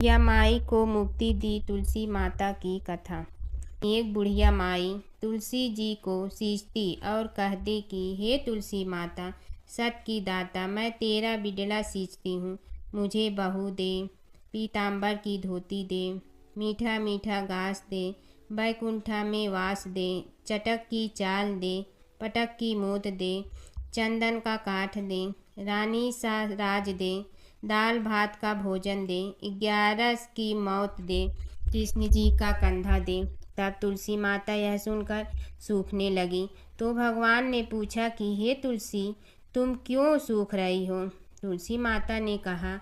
बुढ़िया माई को मुक्ति दी तुलसी माता की कथा। एक बुढ़िया माई तुलसी जी को सींचती और कहती कि हे तुलसी माता, सत की दाता, मैं तेरा बिडला सींचती हूँ। मुझे बहू दे, पीताम्बर की धोती दे, मीठा मीठा घास दे, बैकुंठा में वास दे, चटक की चाल दे, पटक की मोत दे, चंदन का काठ दे, रानी सा राज दे, दाल भात का भोजन दे, 11 की मौत दे, कृष्ण जी का कंधा दे। तब तुलसी माता यह सुनकर सूखने लगी। तो भगवान ने पूछा कि हे तुलसी, तुम क्यों सूख रही हो? तुलसी माता ने कहा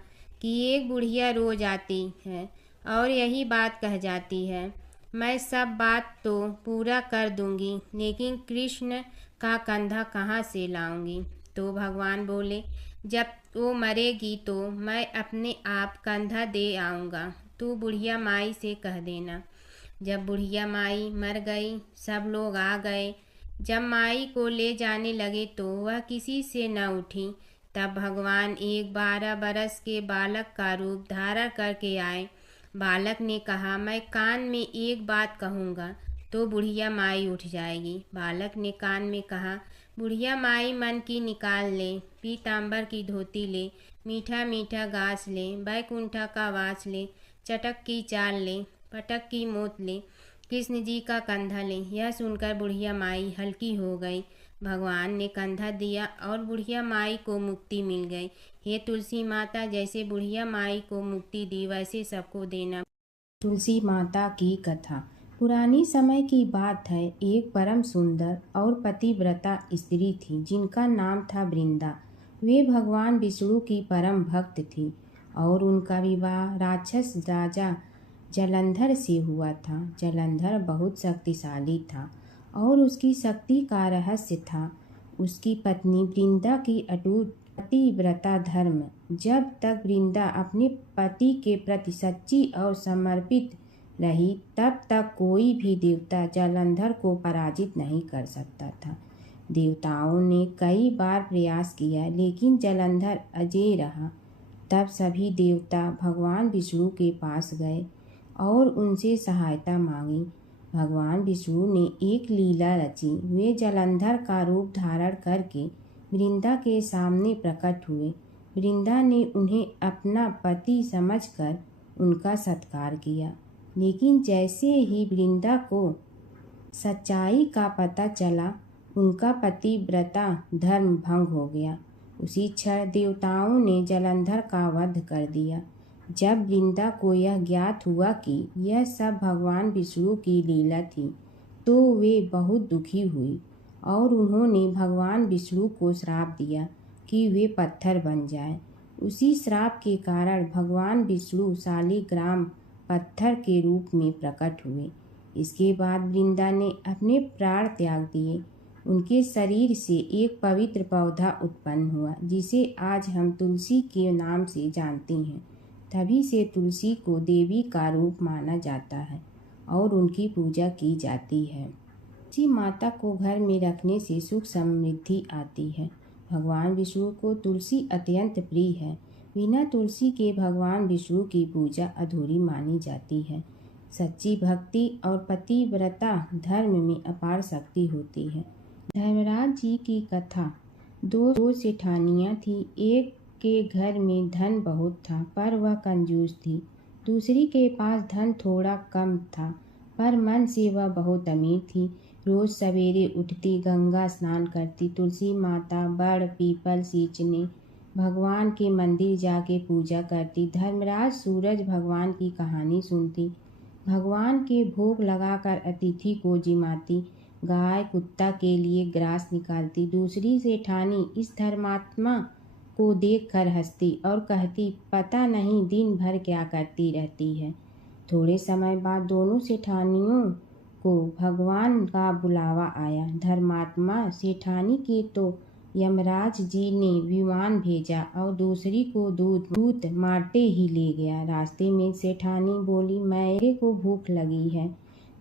कि एक बुढ़िया रोज आती है और यही बात कह जाती है, मैं सब बात तो पूरा कर दूंगी, लेकिन कृष्ण का कंधा कहाँ से लाऊंगी? तो भगवान बोले, जब वो मरेगी तो मैं अपने आप कंधा दे आऊँगा, तू बुढ़िया माई से कह देना। जब बुढ़िया माई मर गई, सब लोग आ गए। जब माई को ले जाने लगे तो वह किसी से न उठी। तब भगवान एक 12 बरस के बालक का रूप धारण करके आए। बालक ने कहा, मैं कान में एक बात कहूँगा तो बुढ़िया माई उठ जाएगी। बालक ने कान में कहा, बुढ़िया माई मन की निकाल ले, पीताम्बर की धोती ले, मीठा मीठा घास ले, बैकुंठा का वास ले, चटक की चाल ले, पटक की मोत ले, कृष्ण जी का कंधा ले। यह सुनकर बुढ़िया माई हल्की हो गई। भगवान ने कंधा दिया और बुढ़िया माई को मुक्ति मिल गई। हे तुलसी माता, जैसे बुढ़िया माई को मुक्ति दी वैसे सबको देना। तुलसी माता की कथा। पुरानी समय की बात है। एक परम सुंदर और पतिव्रता स्त्री थी जिनका नाम था वृंदा। वे भगवान विष्णु की परम भक्त थी और उनका विवाह राक्षस राजा जलंधर से हुआ था। जलंधर बहुत शक्तिशाली था और उसकी शक्ति का रहस्य था उसकी पत्नी वृंदा की अटूट पतिव्रता धर्म। जब तक वृंदा अपने पति के प्रति सच्ची और समर्पित रही, तब तक कोई भी देवता जलंधर को पराजित नहीं कर सकता था। देवताओं ने कई बार प्रयास किया, लेकिन जलंधर अजेय रहा। तब सभी देवता भगवान विष्णु के पास गए और उनसे सहायता मांगी। भगवान विष्णु ने एक लीला रची। वे जलंधर का रूप धारण करके वृंदा के सामने प्रकट हुए। वृंदा ने उन्हें अपना पति समझकर उनका सत्कार किया, लेकिन जैसे ही वृंदा को सच्चाई का पता चला, उनका पतिव्रता धर्म भंग हो गया। उसी क्षण देवताओं ने जलंधर का वध कर दिया। जब वृंदा को यह ज्ञात हुआ कि यह सब भगवान विष्णु की लीला थी, तो वे बहुत दुखी हुई और उन्होंने भगवान विष्णु को श्राप दिया कि वे पत्थर बन जाएं। उसी श्राप के कारण भगवान विष्णु शालिग्राम पत्थर के रूप में प्रकट हुए। इसके बाद वृंदा ने अपने प्राण त्याग दिए। उनके शरीर से एक पवित्र पौधा उत्पन्न हुआ, जिसे आज हम तुलसी के नाम से जानते हैं। तभी से तुलसी को देवी का रूप माना जाता है और उनकी पूजा की जाती है। तुलसी माता को घर में रखने से सुख समृद्धि आती है। भगवान विष्णु को तुलसी अत्यंत प्रिय है। बिना तुलसी के भगवान विष्णु की पूजा अधूरी मानी जाती है। सच्ची भक्ति और पतिव्रता धर्म में अपार शक्ति होती है। धर्मराज जी की कथा। दो सेठानियाँ थी। एक के घर में धन बहुत था, पर वह कंजूस थी। दूसरी के पास धन थोड़ा कम था, पर मन से वह बहुत अमीर थी। रोज सवेरे उठती, गंगा स्नान करती, तुलसी माता, बड़, पीपल सींचने, भगवान के मंदिर जाके पूजा करती। धर्मराज सूरज भगवान की कहानी सुनती, भगवान के भोग लगाकर अतिथि को जिमाती, गाय कुत्ता के लिए ग्रास निकालती। दूसरी सेठानी इस धर्मात्मा को देखकर हंसती और कहती, पता नहीं दिन भर क्या करती रहती है। थोड़े समय बाद दोनों सेठानियों को भगवान का बुलावा आया। धर्मात्मा सेठानी के तो यमराज जी ने विमान भेजा और दूसरी को दूत मारते ही ले गया। रास्ते में सेठानी बोली, मेरे को भूख लगी है।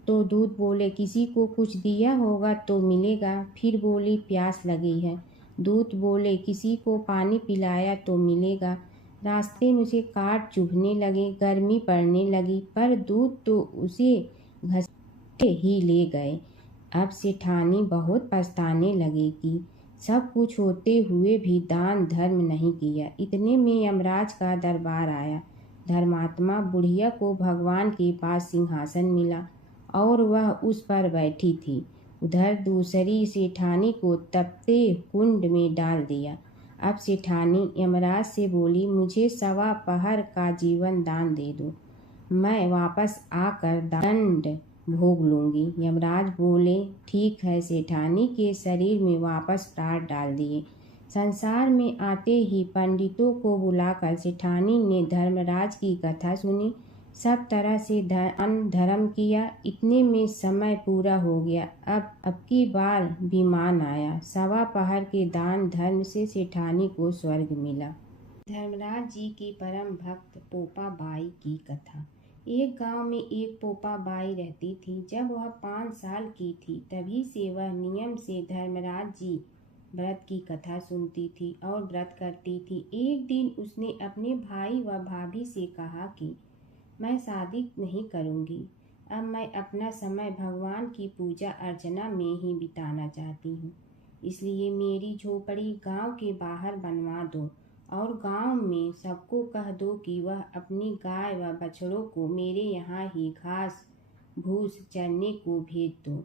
तो दूत बोले, किसी को कुछ दिया होगा तो मिलेगा। फिर बोली, प्यास लगी है। दूत बोले, किसी को पानी पिलाया तो मिलेगा। रास्ते में उसे काट चुभने लगे, गर्मी पड़ने लगी, पर दूत तो उसे घसीटे ही ले गए। अब सेठानी बहुत पछताने लगे कि सब कुछ होते हुए भी दान धर्म नहीं किया। इतने में यमराज का दरबार आया। धर्मात्मा बुढ़िया को भगवान के पास सिंहासन मिला और वह उस पर बैठी थी। उधर दूसरी सेठानी को तपते कुंड में डाल दिया। अब सेठानी यमराज से बोली, मुझे 1.25 पहर का जीवन दान दे दो, मैं वापस आकर दंड भोग लूंगी। यमराज बोले, ठीक है। सेठानी के शरीर में वापस प्राण डाल दिए। संसार में आते ही पंडितों को बुलाकर सेठानी ने धर्मराज की कथा सुनी, सब तरह से धर्म किया। इतने में समय पूरा हो गया। अब की बार विमान आया। 1.25 पहर के दान धर्म से सेठानी को स्वर्ग मिला। धर्मराज जी की परम भक्त पोपा बाई की कथा। एक गांव में एक पोपा बाई रहती थी। जब वह 5 साल की थी तभी से वह नियम से धर्मराज जी व्रत की कथा सुनती थी और व्रत करती थी। एक दिन उसने अपने भाई व भाभी से कहा कि मैं शादी नहीं करूंगी, अब मैं अपना समय भगवान की पूजा अर्चना में ही बिताना चाहती हूँ। इसलिए मेरी झोपड़ी गांव के बाहर बनवा दो और गांव में सबको कह दो कि वह अपनी गाय व बछड़ों को मेरे यहाँ ही घास भूस चरने को भेज दो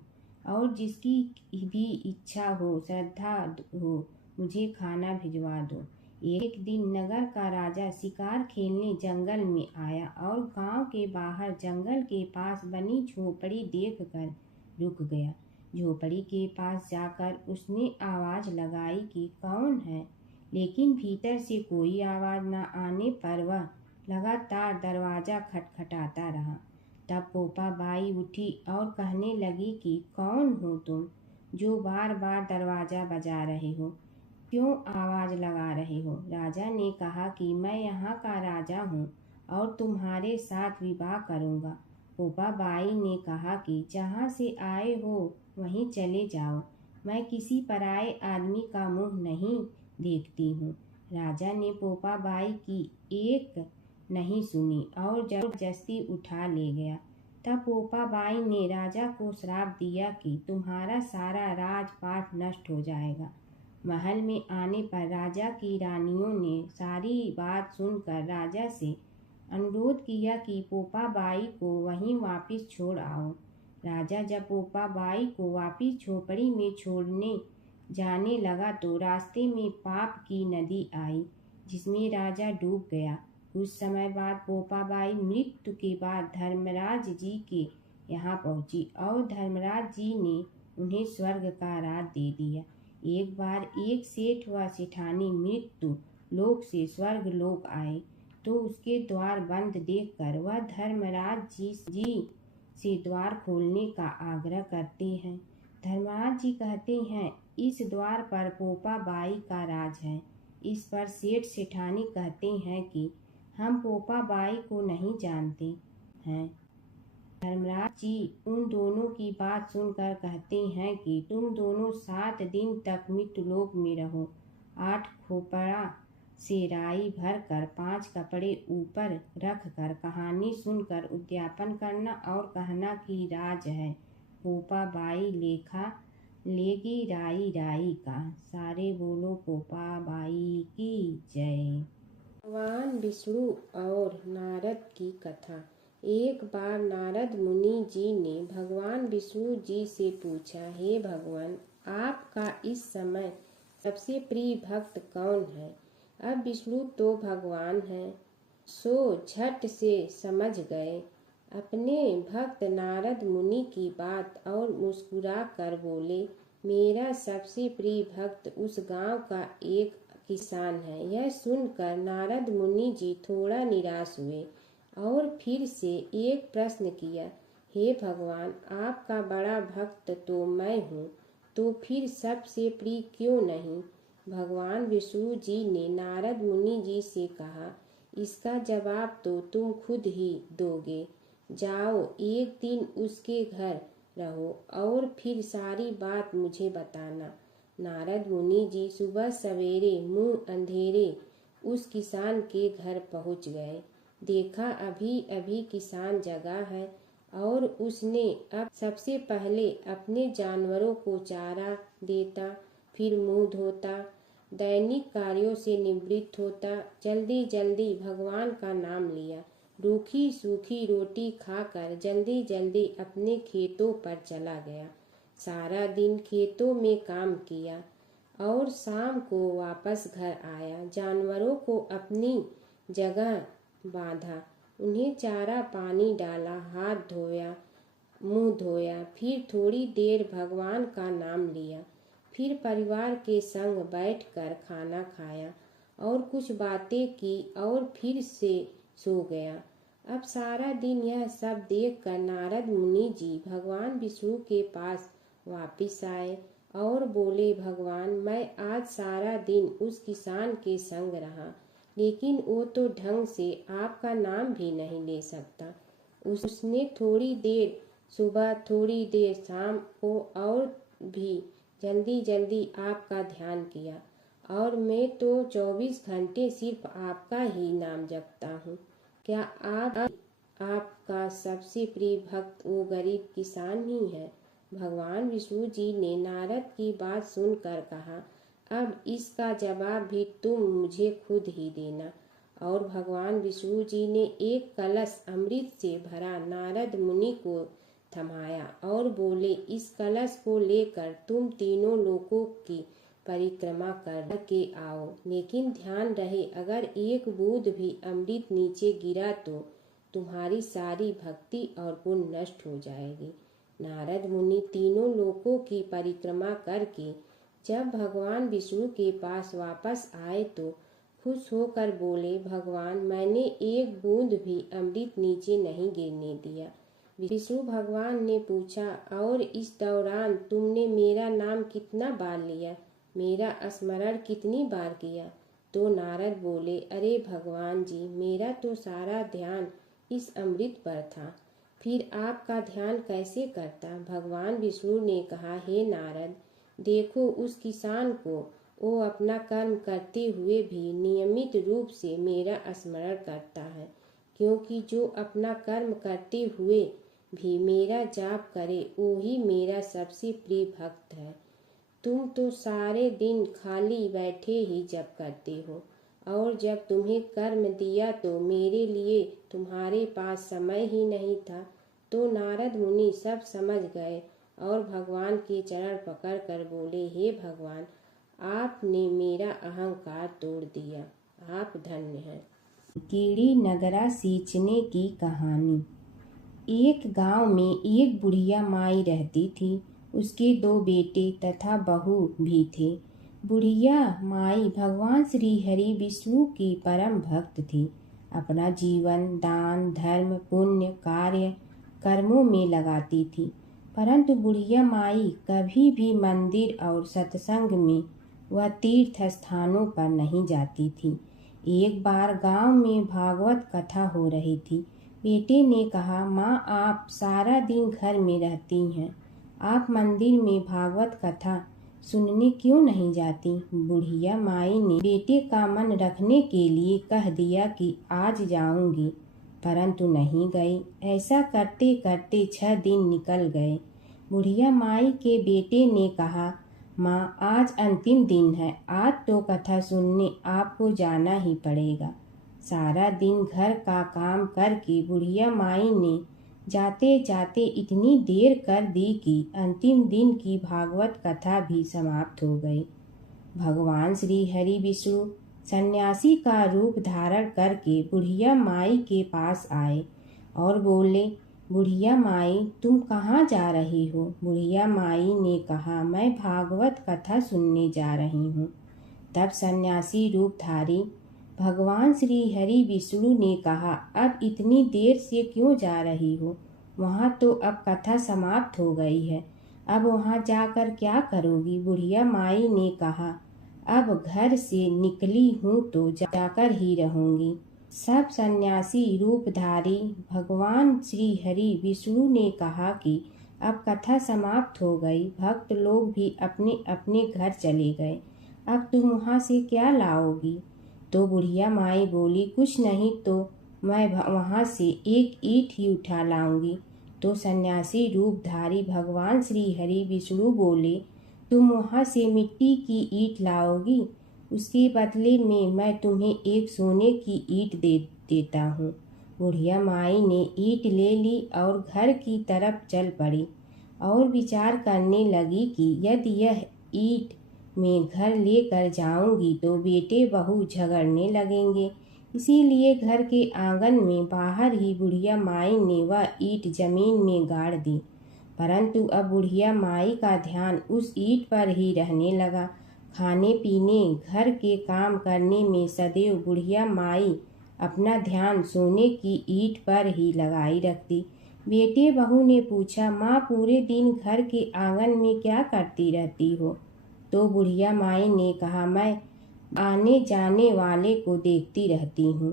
और जिसकी भी इच्छा हो, श्रद्धा हो, मुझे खाना भिजवा दो। एक दिन नगर का राजा शिकार खेलने जंगल में आया और गांव के बाहर जंगल के पास बनी झोपड़ी देखकर रुक गया। झोपड़ी के पास जाकर उसने आवाज लगाई कि कौन है, लेकिन भीतर से कोई आवाज न आने पर वह लगातार दरवाजा खटखटाता रहा। तब पोपा बाई उठी और कहने लगी कि कौन हो तुम जो बार बार दरवाजा बजा रहे हो, क्यों आवाज लगा रहे हो? राजा ने कहा कि मैं यहाँ का राजा हूँ और तुम्हारे साथ विवाह करूँगा। पोपा बाई ने कहा कि जहाँ से आए हो वहीं चले जाओ, मैं किसी पराये आदमी का मुंह नहीं देखती हूँ। राजा ने पोपा बाई की एक नहीं सुनी और जबरदस्ती उठा ले गया। तब पोपा बाई ने राजा को श्राप दिया कि तुम्हारा सारा राजपाट नष्ट हो जाएगा। महल में आने पर राजा की रानियों ने सारी बात सुनकर राजा से अनुरोध किया कि पोपा बाई को वहीं वापस छोड़ आओ। राजा जब पोपा बाई को वापस झोपड़ी में छोड़ने जाने लगा तो रास्ते में पाप की नदी आई जिसमें राजा डूब गया। कुछ समय बाद पोपा बाई मृत्यु के बाद धर्मराज जी के यहाँ पहुंची और धर्मराज जी ने उन्हें स्वर्ग का राज दे दिया। एक बार एक सेठ व सेठानी मृत्यु लोक से स्वर्ग लोक आए तो उसके द्वार बंद देखकर वह धर्मराज जी से द्वार खोलने का आग्रह करते हैं। धर्मराज जी कहते हैं, इस द्वार पर पोपा बाई का राज है। इस पर सेठ सेठानी कहते हैं कि हम पोपा बाई को नहीं जानते हैं। धर्मराज जी उन दोनों की बात सुनकर कहते हैं कि तुम दोनों 7 दिन तक मृत्युलोक में रहो। 8 खोपड़ा से राई भरकर 5 कपड़े ऊपर रखकर कहानी सुनकर उद्यापन करना और कहना कि राज है। पोपा बाई लेखा लेगी राई राई का। सारे बोलो पोपा बाई की जय। भगवान विष्णु और नारद की कथा। एक बार नारद मुनि जी ने भगवान विष्णु जी से पूछा, हे भगवान, आपका इस समय सबसे प्रिय भक्त कौन है? अब विष्णु तो भगवान हैं, सो झट से समझ गए अपने भक्त नारद मुनि की बात और मुस्कुरा कर बोले, मेरा सबसे प्रिय भक्त उस गांव का एक किसान है। यह सुनकर नारद मुनि जी थोड़ा निराश हुए और फिर से एक प्रश्न किया, हे भगवान, आपका बड़ा भक्त तो मैं हूँ, तो फिर सबसे प्रिय क्यों नहीं? भगवान विष्णु जी ने नारद मुनि जी से कहा, इसका जवाब तो तुम खुद ही दोगे। जाओ, एक दिन उसके घर रहो और फिर सारी बात मुझे बताना। नारद मुनि जी सुबह सवेरे मुंह अंधेरे उस किसान के घर पहुंच गए। देखा अभी अभी किसान जगा है और उसने अब सबसे पहले अपने जानवरों को चारा देता, फिर मुंह धोता, दैनिक कार्यों से निवृत्त होता, जल्दी जल्दी भगवान का नाम लिया, रूखी सूखी रोटी खाकर जल्दी जल्दी अपने खेतों पर चला गया। सारा दिन खेतों में काम किया और शाम को वापस घर आया। जानवरों को अपनी जगह बांधा, उन्हें चारा पानी डाला, हाथ धोया, मुंह धोया, फिर थोड़ी देर भगवान का नाम लिया, फिर परिवार के संग बैठकर खाना खाया और कुछ बातें की और फिर से सो गया। अब सारा दिन यह सब देखकर नारद मुनि जी भगवान विष्णु के पास वापिस आए और बोले, भगवान, मैं आज सारा दिन उस किसान के संग रहा, लेकिन वो तो ढंग से आपका नाम भी नहीं ले सकता। उसने थोड़ी देर सुबह, थोड़ी देर शाम को और भी जल्दी जल्दी आपका ध्यान किया, और मैं तो 24 घंटे सिर्फ आपका ही नाम जपता हूँ। क्या आपका सबसे प्रिय भक्त वो गरीब किसान ही है? भगवान विष्णु जी ने नारद की बात सुनकर कहा, अब इसका जवाब भी तुम मुझे खुद ही देना। और भगवान विष्णु जी ने एक कलश अमृत से भरा नारद मुनि को थमाया और बोले, इस कलश को लेकर तुम तीनों लोकों की परिक्रमा कर के आओ, लेकिन ध्यान रहे अगर एक बूंद भी अमृत नीचे गिरा तो तुम्हारी सारी भक्ति और पुण्य नष्ट हो जाएगी। नारद मुनि तीनों लोकों की परिक्रमा करके जब भगवान विष्णु के पास वापस आए तो खुश होकर बोले, भगवान, मैंने एक बूंद भी अमृत नीचे नहीं गिरने दिया। विष्णु भगवान ने पूछा, और इस दौरान तुमने मेरा नाम कितना बार लिया, मेरा स्मरण कितनी बार किया? तो नारद बोले, अरे भगवान जी, मेरा तो सारा ध्यान इस अमृत पर था, फिर आपका ध्यान कैसे करता? भगवान विष्णु ने कहा, हे नारद, देखो उस किसान को, वो अपना कर्म करते हुए भी नियमित रूप से मेरा स्मरण करता है, क्योंकि जो अपना कर्म करते हुए भी मेरा जाप करे वो ही मेरा सबसे प्रिय भक्त है। तुम तो सारे दिन खाली बैठे ही जप करते हो, और जब तुम्हें कर्म दिया तो मेरे लिए तुम्हारे पास समय ही नहीं था। तो नारद मुनि सब समझ गए और भगवान के चरण पकड़कर बोले, हे भगवान, आपने मेरा अहंकार तोड़ दिया, आप धन्य हैं। कीड़ी नगरा सींचने की कहानी। एक गांव में एक बुढ़िया माई रहती थी। उसके 2 बेटे तथा बहू भी थे। बुढ़िया माई भगवान श्री हरि विष्णु की परम भक्त थी। अपना जीवन दान धर्म पुण्य कार्य कर्मों में लगाती थी, परंतु बुढ़िया माई कभी भी मंदिर और सत्संग में व तीर्थ स्थानों पर नहीं जाती थी। एक बार गांव में भागवत कथा हो रही थी। बेटे ने कहा, माँ, आप सारा दिन घर में रहती हैं, आप मंदिर में भागवत कथा सुनने क्यों नहीं जाती? बुढ़िया माई ने बेटे का मन रखने के लिए कह दिया कि आज जाऊंगी, परंतु नहीं गई। ऐसा करते करते 6 दिन निकल गए। बुढ़िया माई के बेटे ने कहा, माँ, आज अंतिम दिन है, आज तो कथा सुनने आपको जाना ही पड़ेगा। सारा दिन घर का काम करके बुढ़िया माई ने जाते जाते इतनी देर कर दी कि अंतिम दिन की भागवत कथा भी समाप्त हो गई। भगवान श्री हरि विष्णु सन्यासी का रूप धारण करके बुढ़िया माई के पास आए और बोले, बुढ़िया माई, तुम कहाँ जा रही हो? बुढ़िया माई ने कहा, मैं भागवत कथा सुनने जा रही हूँ। तब सन्यासी रूपधारी भगवान श्री हरि विष्णु ने कहा, अब इतनी देर से क्यों जा रही हो? वहाँ तो अब कथा समाप्त हो गई है, अब वहाँ जाकर क्या करोगी? बुढ़िया माई ने कहा, अब घर से निकली हूँ तो जाकर ही रहूंगी। सब सन्यासी रूपधारी भगवान श्री हरि विष्णु ने कहा कि अब कथा समाप्त हो गई, भक्त लोग भी अपने अपने घर चले गए, अब तुम वहाँ से क्या लाओगी? तो बुढ़िया माई बोली, कुछ नहीं तो मैं वहाँ से एक ईंट ही उठा लाऊंगी। तो सन्यासी रूपधारी भगवान श्री हरि विष्णु बोले, तुम वहाँ से मिट्टी की ईंट लाओगी, उसके बदले में मैं तुम्हें एक सोने की ईंट दे देता हूँ। बुढ़िया माई ने ईंट ले ली और घर की तरफ चल पड़ी और विचार करने लगी कि यदि यह ईंट मैं घर लेकर जाऊंगी तो बेटे बहू झगड़ने लगेंगे। इसीलिए घर के आंगन में बाहर ही बुढ़िया माई ने वह ईंट जमीन में गाड़ दी। परंतु अब बुढ़िया माई का ध्यान उस ईंट पर ही रहने लगा। खाने पीने घर के काम करने में सदैव बुढ़िया माई अपना ध्यान सोने की ईंट पर ही लगाई रखती। बेटे बहू ने पूछा, माँ पूरे दिन घर के आंगन में क्या करती रहती हो? तो बुढ़िया माई ने कहा, मैं आने जाने वाले को देखती रहती हूँ।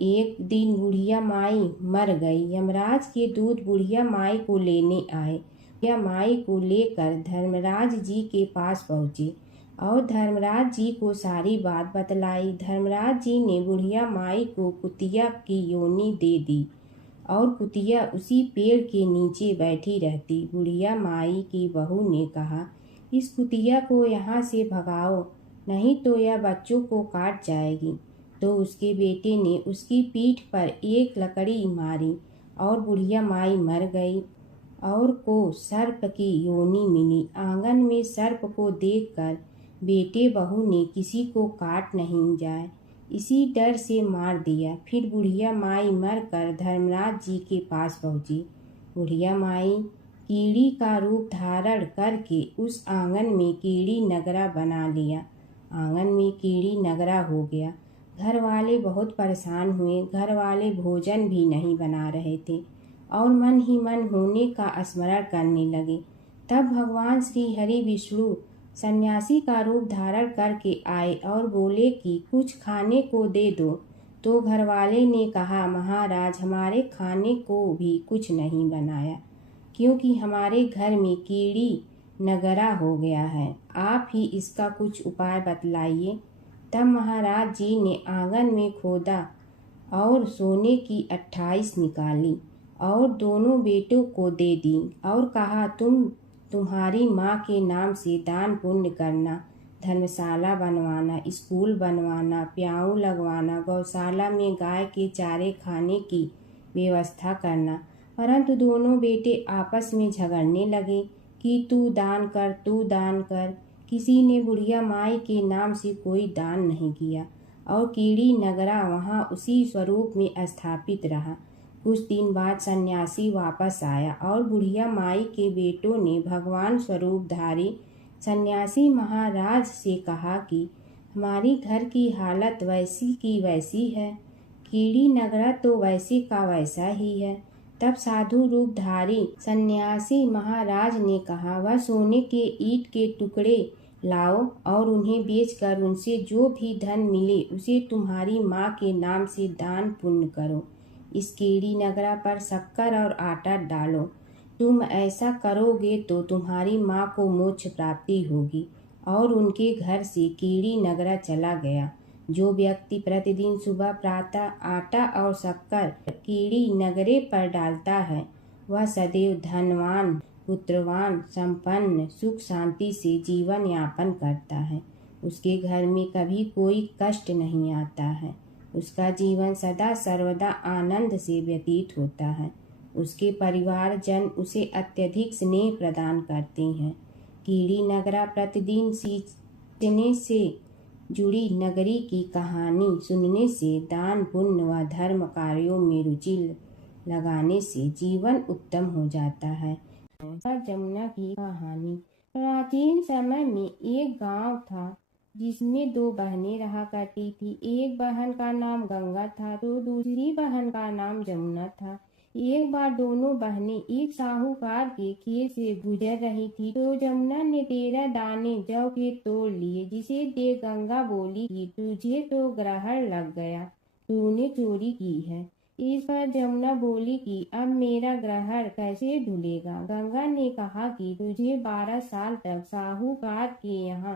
एक दिन बुढ़िया माई मर गई। यमराज के दूत बुढ़िया माई को लेने आए। बुढ़िया माई को लेकर धर्मराज जी के पास पहुँचे और धर्मराज जी को सारी बात बतलाई। धर्मराज जी ने बुढ़िया माई को कुतिया की योनि दे दी और कुतिया उसी पेड़ के नीचे बैठी रहती। बुढ़िया माई की बहू ने कहा, इस कुतिया को यहाँ से भगाओ, नहीं तो यह बच्चों को काट जाएगी। तो उसके बेटे ने उसकी पीठ पर एक लकड़ी मारी और बुढ़िया माई मर गई और को सर्प की योनि मिली। आंगन में सर्प को देखकर बेटे बहू ने किसी को काट नहीं जाए इसी डर से मार दिया। फिर बुढ़िया माई मरकर धर्मराज जी के पास पहुंची। बुढ़िया माई कीड़ी का रूप धारण करके उस आंगन में कीड़ी नगरा बना लिया। आंगन में कीड़ी नगरा हो गया। घर वाले बहुत परेशान हुए। घर वाले भोजन भी नहीं बना रहे थे और मन ही मन होने का स्मरण करने लगे। तब भगवान श्री हरि विष्णु सन्यासी का रूप धारण करके आए और बोले कि कुछ खाने को दे दो। तो घरवाले ने कहा, महाराज हमारे खाने को भी कुछ नहीं बनाया, क्योंकि हमारे घर में कीड़ी नगरा हो गया है। आप ही इसका कुछ उपाय बतलाइए। तब महाराज जी ने आंगन में खोदा और सोने की 28 निकाली और दोनों बेटों को दे दी और कहा, तुम्हारी माँ के नाम से दान पुण्य करना, धर्मशाला बनवाना, स्कूल बनवाना, प्याऊ लगवाना, गौशाला में गाय के चारे खाने की व्यवस्था करना। परंतु दोनों बेटे आपस में झगड़ने लगे कि तू दान कर, तू दान कर। किसी ने बुढ़िया माई के नाम से कोई दान नहीं किया और कीड़ी नगरा वहाँ उसी स्वरूप में स्थापित रहा। कुछ दिन बाद सन्यासी वापस आया और बुढ़िया माई के बेटों ने भगवान स्वरूपधारी सन्यासी महाराज से कहा कि हमारी घर की हालत वैसी की वैसी है, कीड़ी नगरा तो वैसे का वैसा ही है। तब साधु रूपधारी सन्यासी महाराज ने कहा, वह सोने के ईंट के टुकड़े लाओ और उन्हें बेचकर उनसे जो भी धन मिले उसे तुम्हारी माँ के नाम से दान पुण्य करो। इस कीड़ी नगरा पर शक्कर और आटा डालो। तुम ऐसा करोगे तो तुम्हारी माँ को मोक्ष प्राप्ति होगी। और उनके घर से कीड़ी नगरा चला गया। जो व्यक्ति प्रतिदिन सुबह प्रातः आटा और शक्कर कीड़ी नगरे पर डालता है, वह सदैव धनवान, पुत्रवान, संपन्न, सुख शांति से जीवन यापन करता है। उसके घर में कभी कोई कष्ट नहीं आता है। उसका जीवन सदा सर्वदा आनंद से व्यतीत होता है। उसके परिवार जन उसे अत्यधिक स्नेह प्रदान करते हैं। कीड़ी नगरा प्रतिदिन सींचने से जुड़ी नगरी की कहानी सुनने से, दान पुण्य व धर्म कार्यों में रुचि लगाने से जीवन उत्तम हो जाता है। जमुना की कहानी। प्राचीन समय में एक गांव था जिसमें 2 बहनें रहा करती थी। एक बहन का नाम गंगा था तो दूसरी बहन का नाम जमुना था। एक बार दोनों बहनें एक साहूकार के खेत से गुजर रही थी तो जमुना ने 13 दाने जौ के तोड़ लिए, जिसे देख गंगा बोली कि तुझे तो ग्रहण लग गया, तूने चोरी की है। इस पर जमुना बोली कि अब मेरा ग्रहण कैसे धुलेगा। गंगा ने कहा कि तुझे 12 साल तक साहूकार के यहाँ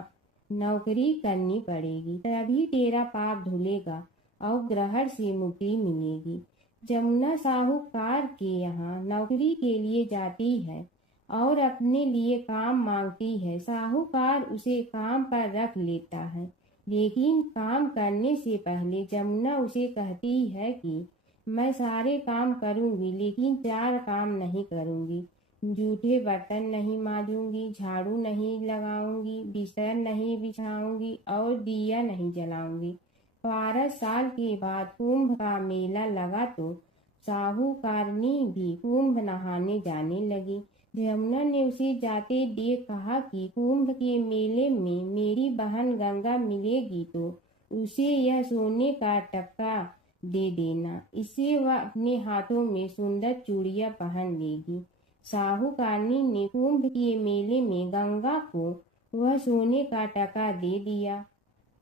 नौकरी करनी पड़ेगी, तभी तेरा पाप धुलेगा और ग्रहण से मुक्ति मिलेगी। जमुना साहूकार के यहाँ नौकरी के लिए जाती है और अपने लिए काम मांगती है। साहूकार उसे काम पर रख लेता है, लेकिन काम करने से पहले जमुना उसे कहती है कि मैं सारे काम करूंगी, लेकिन 4 काम नहीं करूंगी। जूठे बर्तन नहीं मांजूंगी, झाड़ू नहीं लगाऊंगी, बिस्तर नहीं बिछाऊंगी और दिया नहीं जलाऊंगी। 12 साल के बाद कुंभ का मेला लगा तो साहूकारनी भी कुंभ नहाने जाने लगी। यमुना ने उसे जाते देख कहा कि कुंभ के मेले में मेरी बहन गंगा मिलेगी तो उसे यह सोने का टक्का दे देना, इससे वह अपने हाथों में सुंदर चूड़ियां पहन लेगी। साहूकारनी ने कुंभ के मेले में गंगा को वह सोने का टका दे दिया।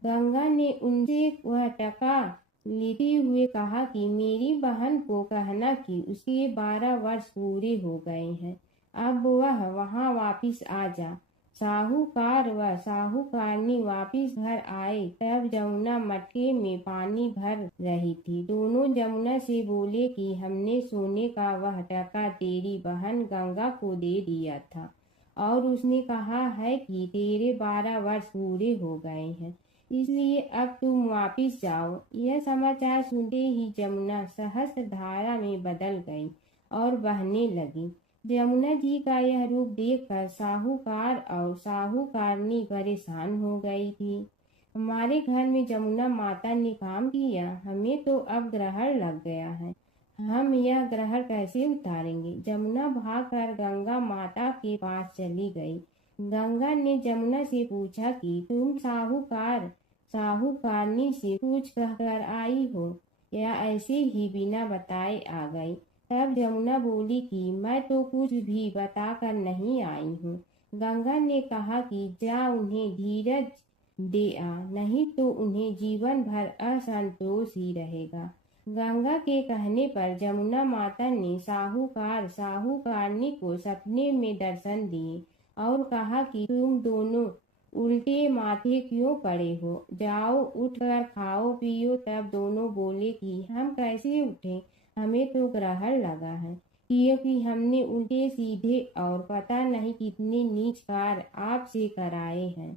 गंगा ने उनसे वह टका लेते हुए कहा कि मेरी बहन को कहना कि उसके 12 वर्ष पूरे हो गए हैं, अब वह वहां वापिस आ जा। साहूकार व साहूकारनी वापिस घर आए तब जमुना मटके में पानी भर रही थी। दोनों जमुना से बोले कि हमने सोने का वह टका तेरी बहन गंगा को दे दिया था और उसने कहा है कि तेरे 12 वर्ष पूरे हो गए हैं, इसलिए अब तुम वापिस जाओ। यह समाचार सुनते ही जमुना सहस्त्र धारा में बदल गई और बहने लगी। यमुना जी का यह रूप देखकर साहूकार और साहूकारनी परेशान हो गई थी। हमारे घर में जमुना माता ने काम किया, हमें तो अब ग्रहण लग गया है, हम यह ग्रहण कैसे उतारेंगे। जमुना भागकर गंगा माता के पास चली गई। गंगा ने जमुना से पूछा कि तुम साहूकारनी से कुछ कहकर आई हो या ऐसे ही बिना बताए आ गई। तब जमुना बोली कि मैं तो कुछ भी बताकर नहीं आई हूँ। गंगा ने कहा कि जा उन्हें धीरज दे आ, नहीं तो उन्हें जीवन भर असंतोष ही रहेगा। गंगा के कहने पर जमुना माता ने साहूकारनी को सपने में दर्शन दिए और कहा कि तुम दोनों उल्टे माथे क्यों पड़े हो, जाओ उठकर खाओ पियो। तब दोनों बोले कि हम कैसे उठें, हमें तो ग्रहण लगा है, क्योंकि हमने उल्टे सीधे और पता नहीं कितने नीच कार्य आपसे कराए हैं।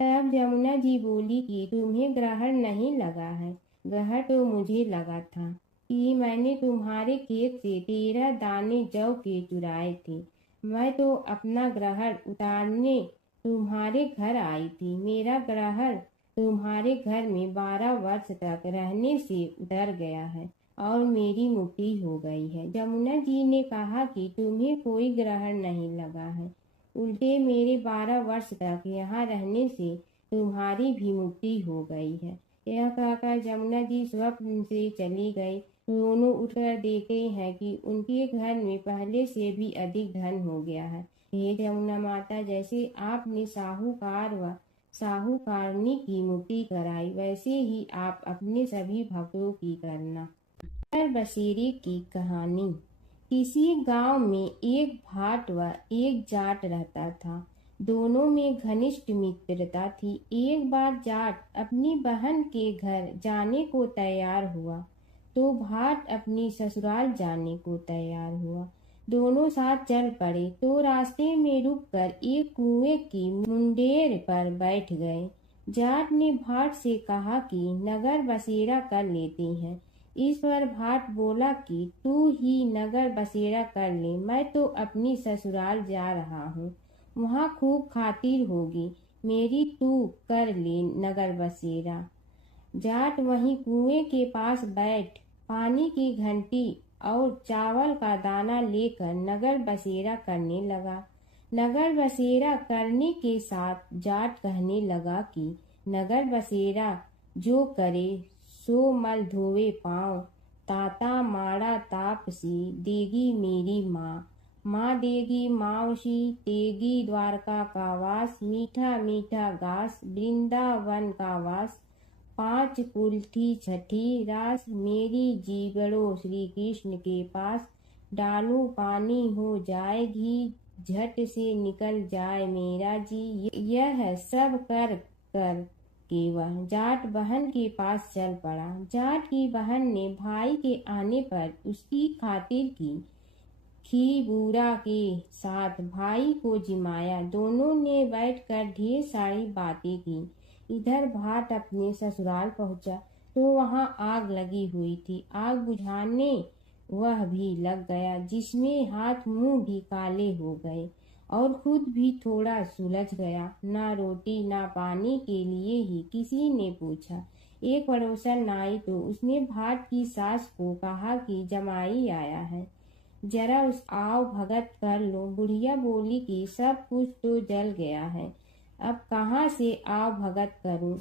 तब यमुना जी बोली कि तुम्हें ग्रहण नहीं लगा है, ग्रहण तो मुझे लगा था कि मैंने तुम्हारे खेत से 13 दाने जौ के चुराए थे। मैं तो अपना ग्रहण उतारने तुम्हारे घर आई थी। मेरा ग्रहण तुम्हारे घर में 12 वर्ष तक रहने से उतर गया है और मेरी मुक्ति हो गई है। यमुना जी ने कहा कि तुम्हें कोई ग्रहण नहीं लगा है, उल्टे मेरे 12 वर्ष तक यहाँ रहने से तुम्हारी भी मुक्ति हो गई है। यह कहकर यमुना जी स्वप्न से चली गई। दोनों उठकर देखते हैं कि उनके घर में पहले से भी अधिक धन हो गया है। हे यमुना माता, जैसे आपने साहूकार व साहूकारनी की मुक्ति कराई, वैसे ही आप अपने सभी भक्तों की करना। नगर बसेरे की कहानी। किसी गांव में एक भाट व एक जाट रहता था। दोनों में घनिष्ठ मित्रता थी। एक बार जाट अपनी बहन के घर जाने को तैयार हुआ तो भाट अपनी ससुराल जाने को तैयार हुआ। दोनों साथ चल पड़े तो रास्ते में रुककर एक कुएं की मुंडेर पर बैठ गए। जाट ने भाट से कहा कि नगर बसेरा कर लेते हैं। इस पर भाट बोला कि तू ही नगर बसेरा कर ले, मैं तो अपनी ससुराल जा रहा हूँ, वहाँ खूब खातिर होगी मेरी, तू कर ले नगर बसेरा। जाट वहीं कुएं के पास बैठ पानी की घंटी और चावल का दाना लेकर नगर बसेरा करने लगा। नगर बसेरा करने के साथ जाट कहने लगा कि नगर बसेरा जो करे सो मल धोवे पाँव, ताता माड़ा तापसी देगी मेरी माँ, माँ देगी मावशी तेगी द्वारका का वास, मीठा मीठा घास वृंदावन का वास, 5 कुल्ठी छठी रास, मेरी जीगड़ो श्री कृष्ण के पास, डालू पानी हो जाएगी झट से निकल जाए मेरा जी। यह सब कर कर कि वह जाट बहन के पास चल पड़ा। जाट की बहन ने भाई के आने पर उसकी खातिर की खीबूरा के साथ भाई को जिमाया। दोनों ने बैठकर ढेर सारी बातें की। इधर भाट अपने ससुराल पहुंचा तो वहां आग लगी हुई थी। आग बुझाने वह भी लग गया, जिसमें हाथ मुंह भी काले हो गए और खुद भी थोड़ा सुलझ गया। ना रोटी ना पानी के लिए ही किसी ने पूछा। एक पड़ोसन आई तो उसने भाट की सास को कहा कि जमाई आया है, जरा उस आओ भगत कर लो। बुढ़िया बोली कि सब कुछ तो जल गया है, अब कहाँ से आओ भगत करूं।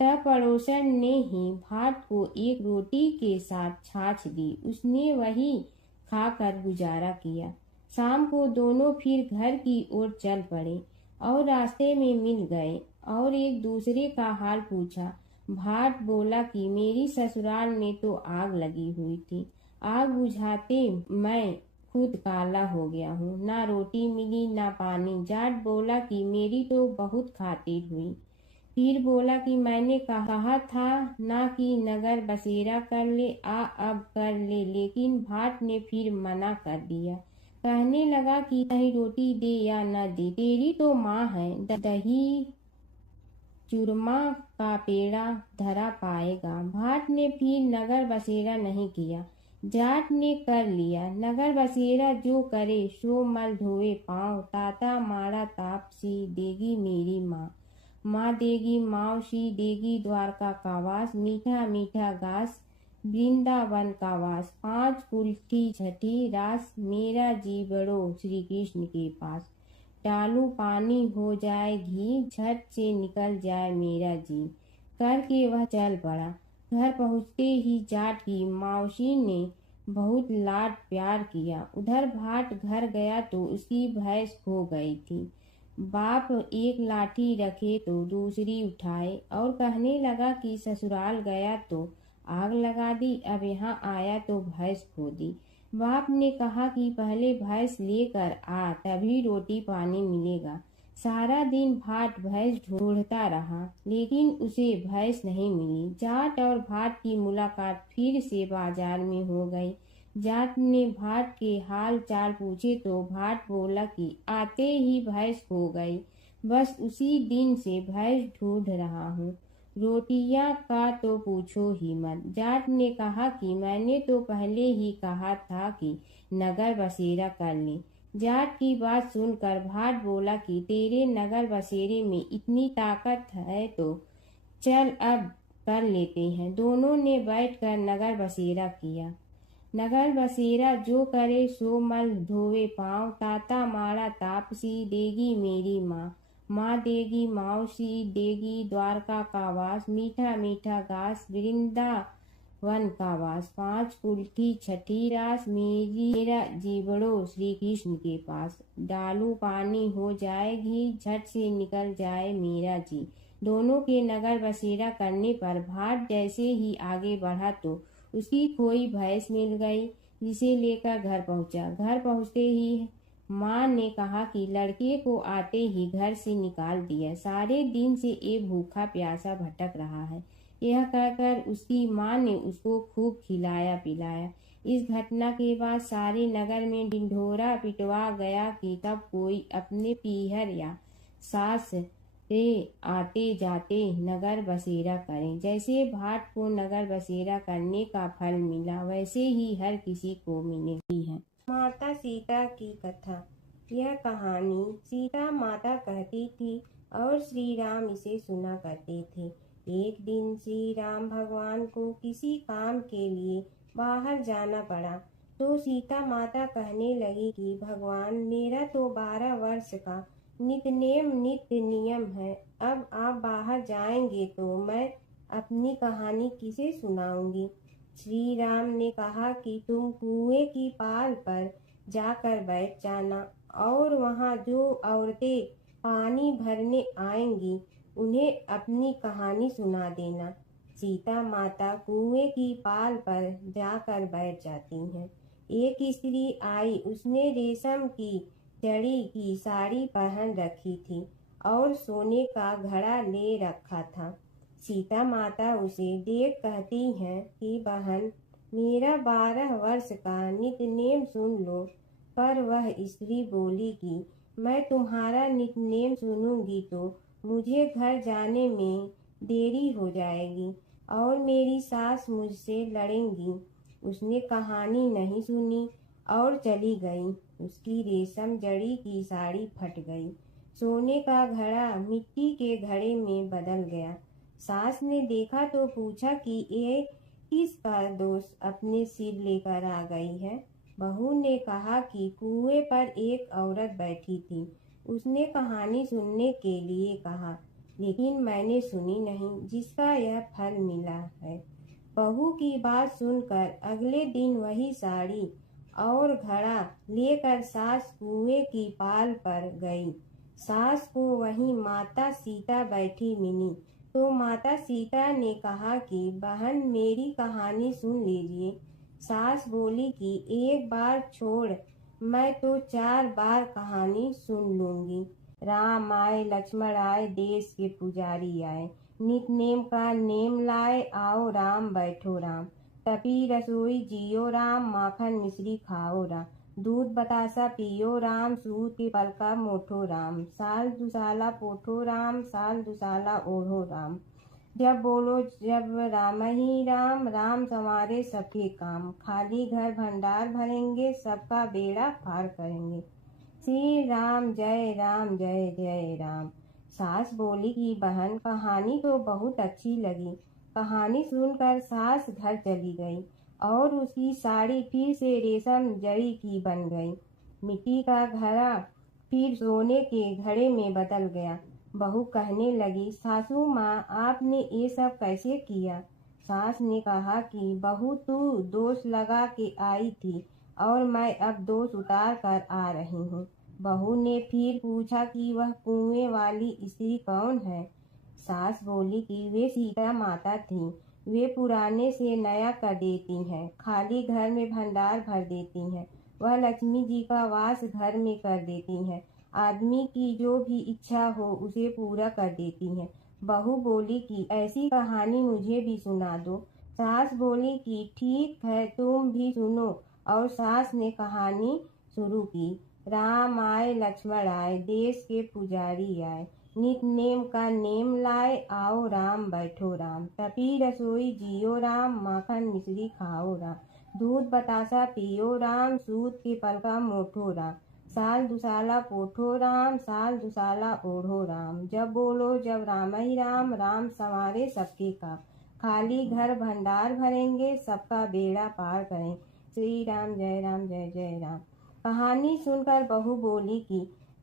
तब पड़ोसन ने ही भाट को एक रोटी के साथ छाछ दी। उसने वही खाकर गुजारा किया। शाम को दोनों फिर घर की ओर चल पड़े और रास्ते में मिल गए और एक दूसरे का हाल पूछा। भाट बोला कि मेरी ससुराल में तो आग लगी हुई थी, आग बुझाते मैं खुद काला हो गया हूँ, ना रोटी मिली ना पानी। जाट बोला कि मेरी तो बहुत खातिर हुई। फिर बोला कि मैंने कहा था ना कि नगर बसेरा कर ले, अब कर ले, लेकिन भाट ने फिर मना कर दिया। कहने लगा कि चाहे रोटी दे या न दे, तेरी तो माँ है, दही चूरमा का पेड़ा धरा पाएगा। भाट ने फिर नगर बसेरा नहीं किया, जाट ने कर लिया। नगर बसेरा जो करे सो मल धोए पाँव, ताता माड़ा तापसी देगी मेरी माँ। माँ देगी मावशी देगी द्वारका का वास, मीठा मीठा घास वृंदावन का वास। 5 कुल्ठी छठी रास, मेरा जी बड़ो श्री कृष्ण के पास। डालू पानी हो जाए घी, झट से निकल जाए मेरा जी। करके वह चल पड़ा। घर पहुँचते ही जाट की मौसी ने बहुत लाड प्यार किया। उधर भाट घर गया तो उसकी भैंस खो गई थी। बाप एक लाठी रखे तो दूसरी उठाए और कहने लगा कि ससुराल गया तो आग लगा दी, अब यहाँ आया तो भैंस खो दी। बाप ने कहा कि पहले भैंस लेकर आ, तभी रोटी पानी मिलेगा। सारा दिन भाट भैंस ढूंढता रहा, लेकिन उसे भैंस नहीं मिली। जाट और भाट की मुलाकात फिर से बाजार में हो गई। जाट ने भाट के हाल चाल पूछे तो भाट बोला कि आते ही भैंस खो गई, बस उसी दिन से भैंस ढूंढ रहा हूँ। रोटियां का तो पूछो ही मत। जाट ने कहा कि मैंने तो पहले ही कहा था कि नगर बसेरा कर ले। जाट की बात सुनकर भाट बोला कि तेरे नगर बसेरे में इतनी ताकत है तो चल अब कर लेते हैं। दोनों ने बैठकर नगर बसेरा किया। नगर बसेरा जो करे सो मल धोवे पाँव, ताता माड़ा तापसी देगी मेरी माँ। माँ देगी मौसी देगी द्वारका का वास, मीठा मीठा घास वृंदावन का वास। 5 कुल्ठी छठी रास, मेरा जीवड़ो श्री कृष्ण के पास। डालू पानी हो जाए घी, झट से निकल जाए मेरा जी। दोनों के नगर बसेरा करने पर भाट जैसे ही आगे बढ़ा तो उसकी खोई भैंस मिल गई, जिसे लेकर घर पहुंचा। घर पहुंचते ही माँ ने कहा कि लड़के को आते ही घर से निकाल दिया, सारे दिन से ये भूखा प्यासा भटक रहा है। यह कहकर उसकी माँ ने उसको खूब खिलाया पिलाया। इस घटना के बाद सारे नगर में ढिंढोरा पिटवा गया कि कब कोई अपने पीहर या सास से आते जाते नगर बसेरा करें। जैसे भाट को नगर बसेरा करने का फल मिला, वैसे ही हर किसी को मिलती है। माता सीता की कथा। यह कहानी सीता माता कहती थी और श्री राम इसे सुना करते थे। एक दिन श्री राम भगवान को किसी काम के लिए बाहर जाना पड़ा तो सीता माता कहने लगी कि भगवान, मेरा तो 12 वर्ष का नित्य नियम है, अब आप बाहर जाएंगे तो मैं अपनी कहानी किसे सुनाऊंगी। श्री राम ने कहा कि तुम कुएं की पाल पर जाकर बैठ जाना और वहां जो औरतें पानी भरने आएंगी उन्हें अपनी कहानी सुना देना। सीता माता कुएं की पाल पर जाकर बैठ जाती हैं। एक स्त्री आई, उसने रेशम की जड़ी की साड़ी पहन रखी थी और सोने का घड़ा ले रखा था। सीता माता उसे देख कहती हैं कि बहन, मेरा 12 वर्ष का नितनेम सुन लो। पर वह स्त्री बोली कि मैं तुम्हारा नितनेम सुनूंगी तो मुझे घर जाने में देरी हो जाएगी और मेरी सास मुझसे लड़ेंगी। उसने कहानी नहीं सुनी और चली गई। उसकी रेशम जड़ी की साड़ी फट गई। सोने का घड़ा मिट्टी के घड़े में बदल गया। सास ने देखा तो पूछा कि ये किसका दोष अपने सिर लेकर आ गई है। बहू ने कहा कि कुएं पर एक औरत बैठी थी। उसने कहानी सुनने के लिए कहा, लेकिन मैंने सुनी नहीं, जिसका यह फल मिला है। बहू की बात सुनकर अगले दिन वही साड़ी और घड़ा लेकर सास कुएं की पाल पर गई। सास को वहीं माता सीता बैठी मिली तो माता सीता ने कहा कि बहन, मेरी कहानी सुन लीजिए। सास बोली कि एक बार छोड़, मैं तो 4 बार कहानी सुन लूंगी। राम आए लक्ष्मण आए, देश के पुजारी आए, नित नेम का नेम लाए, आओ राम बैठो राम। तपी रसोई जियो राम, माखन मिश्री खाओ राम। दूध बतासा पियो राम, सूत के पलका मोठो राम। साल दुसाला पोठो राम, साल दुसाला ओढ़ो राम। जब बोलो जब राम ही राम, राम संवारे सबके काम। खाली घर भंडार भरेंगे, सबका बेड़ा पार करेंगे। श्री राम जय जय राम। सास बोली कि बहन, कहानी तो बहुत अच्छी लगी। कहानी सुनकर सास घर चली गई और उसकी साड़ी फिर से रेशम जड़ी की बन गई। मिट्टी का घड़ा फिर सोने के घड़े में बदल गया। बहू कहने लगी, सासू माँ, आपने ये सब कैसे किया? सास ने कहा कि बहू, तू दोष लगा के आई थी और मैं अब दोष उतार कर आ रही हूँ। बहू ने फिर पूछा कि वह कुएं वाली स्त्री कौन है? सास बोली कि वे सीता माता थी। वे पुराने से नया कर देती हैं, खाली घर में भंडार भर देती हैं। वह लक्ष्मी जी का वास घर में कर देती हैं। आदमी की जो भी इच्छा हो उसे पूरा कर देती हैं। बहू बोली कि ऐसी कहानी मुझे भी सुना दो। सास बोली कि ठीक है, तुम भी सुनो। और सास ने कहानी शुरू की। राम आए लक्ष्मण आए, देश के पुजारी आए, नित नेम का नेम लाए, आओ राम बैठो राम। तपी रसोई जियो राम, माखन मिश्री खाओ राम। दूध बतासा पियो राम, सूत के पलका मोठो राम। साल दुसाला पोठो राम, साल दुसाला ओढ़ो राम। जब बोलो जब राम ही राम, राम संवारे सबके काम। खाली घर भंडार भरेंगे, सबका बेड़ा पार करें। श्री राम जय जय राम। कहानी सुनकर बहू बोली कि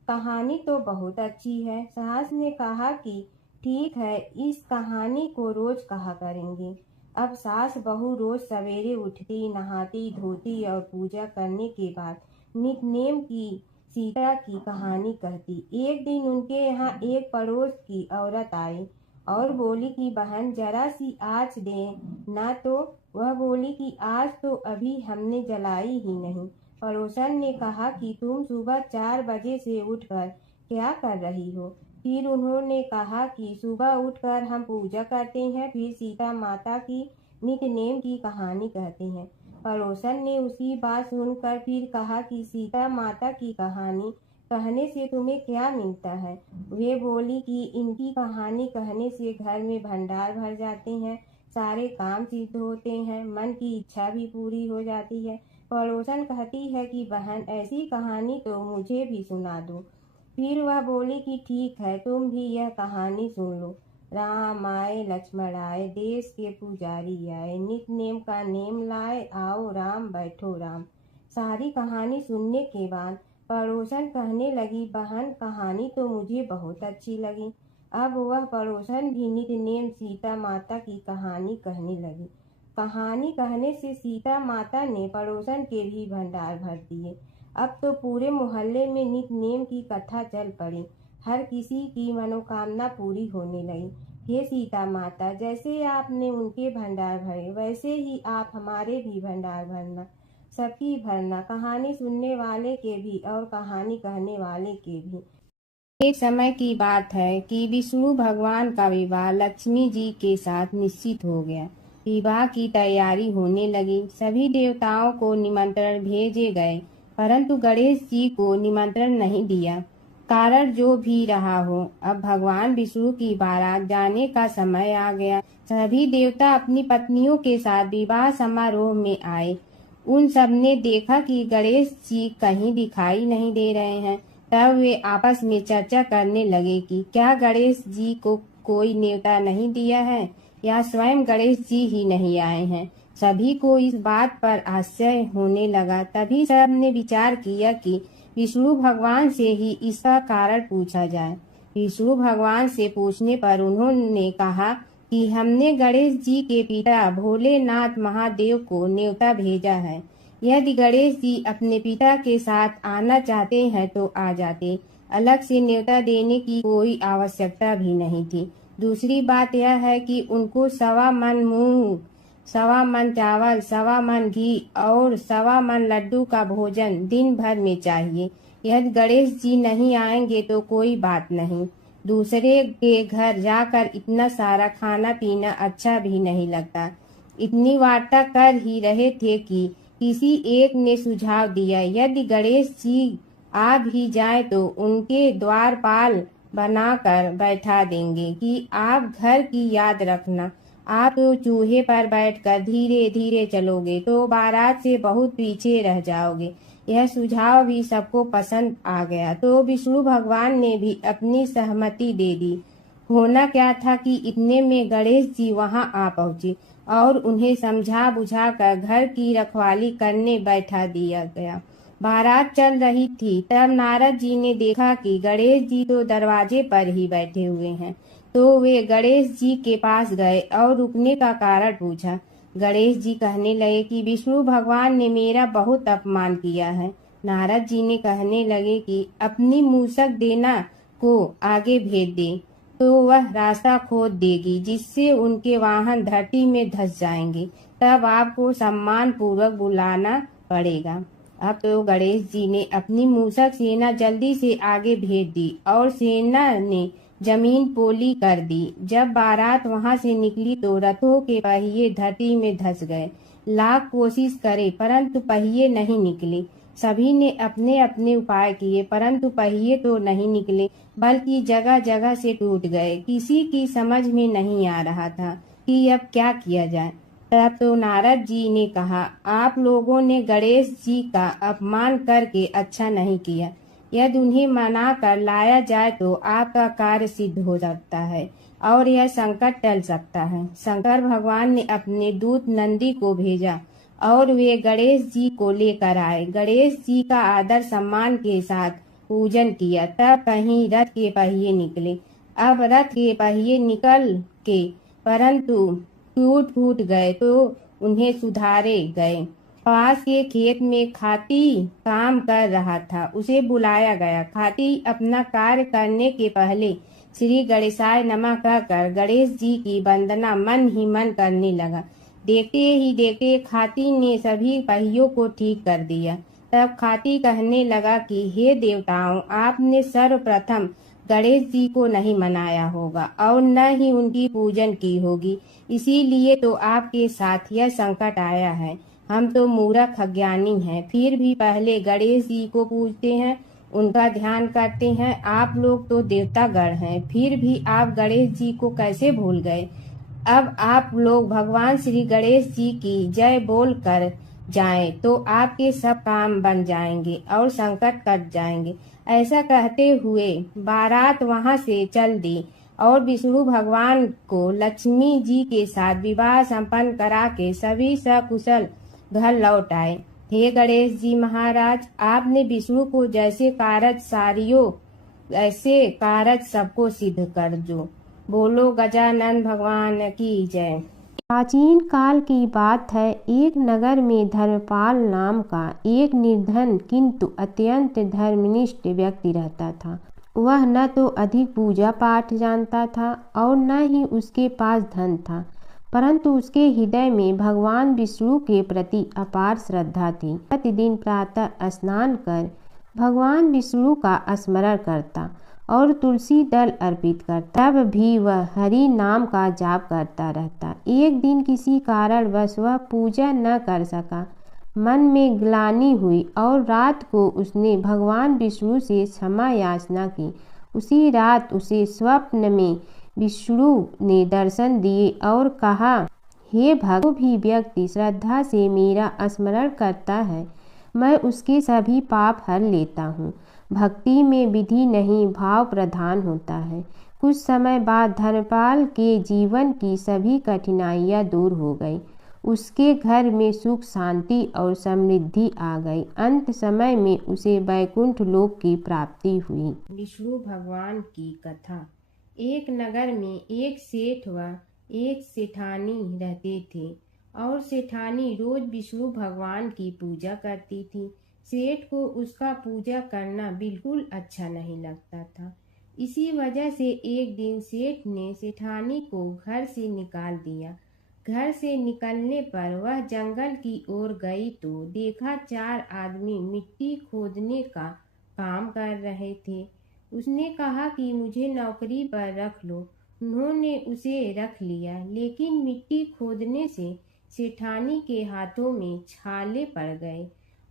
कहानी तो बहुत अच्छी है। सास ने कहा कि ठीक है, इस कहानी को रोज कहा करेंगे। अब सास बहू रोज सवेरे उठती, नहाती धोती और पूजा करने के बाद नितनेम की सीता की कहानी कहती। एक दिन उनके यहाँ एक पड़ोस की औरत आई और बोली कि बहन, जरा सी आँच दे ना। तो वह बोली कि आज तो अभी हमने जलाई ही नहीं। पड़ोसन ने कहा कि तुम सुबह 4 बजे से उठकर क्या कर रही हो? फिर उन्होंने कहा कि सुबह उठकर हम पूजा करते हैं, फिर सीता माता की नितनेम की कहानी कहते हैं। पड़ोसन ने उसकी बात सुनकर फिर कहा कि सीता माता की कहानी कहने से तुम्हें क्या मिलता है? वे बोली कि इनकी कहानी कहने से घर में भंडार भर जाते हैं, सारे काम सिद्ध होते हैं, मन की इच्छा भी पूरी हो जाती है। पड़ोसन कहती है कि बहन, ऐसी कहानी तो मुझे भी सुना दो। फिर वह बोली कि ठीक है, तुम भी यह कहानी सुन लो। राम आए लक्ष्मण आए, देश के पुजारी आए, नित नेम का नेम लाए, आओ राम बैठो राम। सारी कहानी सुनने के बाद पड़ोसन कहने लगी, बहन, कहानी तो मुझे बहुत अच्छी लगी। अब वह पड़ोसन भी नित नेम सीता माता की कहानी कहने लगी। कहानी कहने से सीता माता ने पड़ोसन के भी भंडार भर दिए। अब तो पूरे मोहल्ले में नित नेम की कथा चल पड़ी। हर किसी की मनोकामना पूरी होने लगी। हे सीता माता, जैसे आपने उनके भंडार भरे, वैसे ही आप हमारे भी भंडार भरना, सबकी भरना, कहानी सुनने वाले के भी और कहानी कहने वाले के भी। एक समय की बात है कि विष्णु भगवान का विवाह लक्ष्मी जी के साथ निश्चित हो गया। विवाह की तैयारी होने लगी। सभी देवताओं को निमंत्रण भेजे गए, परंतु गणेश जी को निमंत्रण नहीं दिया। कारण जो भी रहा हो, अब भगवान विष्णु की बारात जाने का समय आ गया। सभी देवता अपनी पत्नियों के साथ विवाह समारोह में आए। उन सब ने देखा कि गणेश जी कहीं दिखाई नहीं दे रहे हैं। तब वे आपस में चर्चा करने लगे कि क्या गणेश जी को कोई न्योता नहीं दिया है या स्वयं गणेश जी ही नहीं आए हैं। सभी को इस बात पर आश्चर्य होने लगा। तभी सब ने विचार किया कि विष्णु भगवान से ही इसका कारण पूछा जाए। विष्णु भगवान से पूछने पर उन्होंने कहा कि हमने गणेश जी के पिता भोलेनाथ महादेव को न्योता भेजा है। यदि गणेश जी अपने पिता के साथ आना चाहते हैं तो आ जाते। अलग से न्योता देने की कोई आवश्यकता भी नहीं थी। दूसरी बात यह है कि उनको 1.25 मन मूंग, 1.25 मन चावल, 1.25 मन घी और 1.25 मन लड्डू का भोजन दिन भर में चाहिए। यदि गणेश जी नहीं आएंगे तो कोई बात नहीं। दूसरे के घर जाकर इतना सारा खाना पीना अच्छा भी नहीं लगता। इतनी वार्ता कर ही रहे थे कि किसी एक ने सुझाव दिया, यदि गणेश जी आ भी जाए तो उनके द्वारपाल बनाकर बैठा देंगे कि आप घर की याद रखना। आप तो चूहे पर बैठकर धीरे धीरे चलोगे तो बारात से बहुत पीछे रह जाओगे। यह सुझाव भी सबको पसंद आ गया तो विष्णु भगवान ने भी अपनी सहमति दे दी। होना क्या था कि इतने में गणेश जी वहां आ पहुंचे और उन्हें समझा बुझाकर घर की रखवाली करने बैठा दिया गया। बारात चल रही थी, तब नारद जी ने देखा कि गणेश जी तो दरवाजे पर ही बैठे हुए हैं। तो वे गणेश जी के पास गए और रुकने का कारण पूछा। गणेश जी कहने लगे कि विष्णु भगवान ने मेरा बहुत अपमान किया है। नारद जी ने कहने लगे कि अपनी मूसक देना को आगे भेज दे तो वह रास्ता खोद देगी, जिससे उनके वाहन धरती में धंस जाएंगे। तब आपको सम्मान पूर्वक बुलाना पड़ेगा। अब तो गणेश जी ने अपनी मूसक सेना जल्दी से आगे भेज दी और सेना ने जमीन पोली कर दी। जब बारात वहां से निकली तो रथों के पहिए धरती में धंस गए। लाख कोशिश करे परंतु पहिए नहीं निकले। सभी ने अपने अपने उपाय किए परंतु पहिए तो नहीं निकले, बल्कि जगह जगह से टूट गए। किसी की समझ में नहीं आ रहा था कि अब क्या किया जाए। तब तो नारद जी ने कहा, आप लोगों ने गणेश जी का अपमान करके अच्छा नहीं किया। यदि उन्हें मना कर लाया जाए तो आपका कार्य सिद्ध हो सकता है और यह संकट टल सकता है। शंकर भगवान ने अपने दूत नंदी को भेजा और वे गणेश जी को लेकर आए। गणेश जी का आदर सम्मान के साथ पूजन किया। तब कहीं रथ के पहिए निकले। अब रथ के पहिए निकल के परंतु टूट फूट गए तो उन्हें सुधारे गए। पास के खेत में खाती काम कर रहा था, उसे बुलाया गया। खाती अपना कार्य करने के पहले श्री गणेशाय नमः कहकर गणेश जी की वंदना मन ही मन करने लगा। देखते ही देखते खाती ने सभी पहियों को ठीक कर दिया। तब खाती कहने लगा कि हे देवताओं, आपने सर्वप्रथम गणेश जी को नहीं मनाया होगा और न ही उनकी पूजन की होगी, इसीलिए तो आपके साथ यह संकट आया है। हम तो मूर्ख अज्ञानी हैं, फिर भी पहले गणेश जी को पूजते हैं, उनका ध्यान करते हैं। आप लोग तो देवतागण हैं, फिर भी आप गणेश जी को कैसे भूल गए। अब आप लोग भगवान श्री गणेश जी की जय बोल कर जाएं तो आपके सब काम बन जाएंगे और संकट कट जाएंगे। ऐसा कहते हुए बारात वहां से चल दी और विष्णु भगवान को लक्ष्मी जी के साथ विवाह संपन्न करा के सभी सकुशल घर लौट आए। हे गणेश जी महाराज, आपने विष्णु को जैसे कारज सारियो ऐसे कारज सबको सिद्ध कर दो। बोलो गजानन भगवान की जय। प्राचीन काल की बात है। एक नगर में धर्मपाल नाम का एक निर्धन किंतु अत्यंत धर्मनिष्ठ व्यक्ति रहता था। वह न तो अधिक पूजा पाठ जानता था और न ही उसके पास धन था, परंतु उसके हृदय में भगवान विष्णु के प्रति अपार श्रद्धा थी। प्रतिदिन प्रातः स्नान कर भगवान विष्णु का स्मरण करता और तुलसी दल अर्पित करता। तब भी वह हरि नाम का जाप करता रहता। एक दिन किसी कारणवश वह पूजा न कर सका। मन में ग्लानि हुई और रात को उसने भगवान विष्णु से क्षमा याचना की। उसी रात उसे स्वप्न में विष्णु ने दर्शन दिए और कहा, हे भक्त, जो भी व्यक्ति श्रद्धा से मेरा स्मरण करता है मैं उसके सभी पाप हर लेता हूँ। भक्ति में विधि नहीं भाव प्रधान होता है। कुछ समय बाद धर्मपाल के जीवन की सभी कठिनाइयाँ दूर हो गई। उसके घर में सुख शांति और समृद्धि आ गई। अंत समय में उसे वैकुंठ लोक की प्राप्ति हुई। विष्णु भगवान की कथा। एक नगर में एक सेठ व एक सेठानी रहते थे और सेठानी रोज विष्णु भगवान की पूजा करती थी। सेठ को उसका पूजा करना बिल्कुल अच्छा नहीं लगता था। इसी वजह से एक दिन सेठ ने सेठानी को घर से निकाल दिया। घर से निकलने पर वह जंगल की ओर गई तो देखा 4 आदमी मिट्टी खोदने का काम कर रहे थे। उसने कहा कि मुझे नौकरी पर रख लो। उन्होंने उसे रख लिया, लेकिन मिट्टी खोदने से सेठानी के हाथों में छाले पड़ गए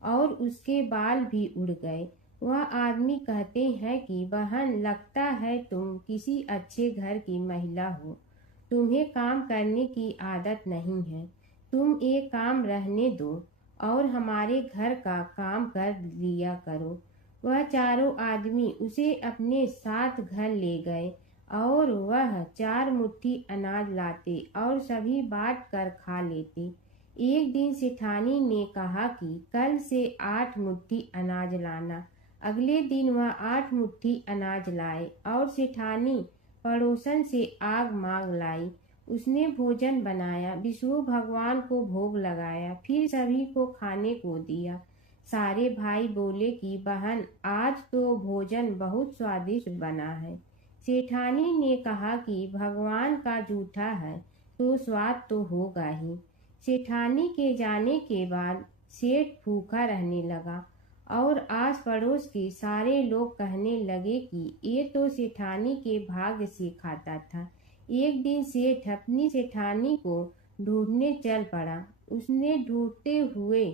और उसके बाल भी उड़ गए। वह आदमी कहते हैं कि बहन, लगता है तुम किसी अच्छे घर की महिला हो। तुम्हें काम करने की आदत नहीं है। तुम एक काम रहने दो और हमारे घर का काम कर लिया करो। वह चारों आदमी उसे अपने साथ घर ले गए और वह 4 मुट्ठी अनाज लाते और सभी बांट कर खा लेते। एक दिन सेठानी ने कहा कि कल से 8 मुट्ठी अनाज लाना। अगले दिन वह 8 मुट्ठी अनाज लाए और सेठानी पड़ोसन से आग मांग लाई। उसने भोजन बनाया, विष्णु भगवान को भोग लगाया, फिर सभी को खाने को दिया। सारे भाई बोले कि बहन, आज तो भोजन बहुत स्वादिष्ट बना है। सेठानी ने कहा कि भगवान का जूठा है तो स्वाद तो होगा ही। सेठानी के जाने के बाद सेठ भूखा रहने लगा और आस पड़ोस के सारे लोग कहने लगे कि ये तो सेठानी के भाग्य से खाता था। एक दिन सेठ अपनी सेठानी को ढूंढने चल पड़ा। उसने ढूंढते हुए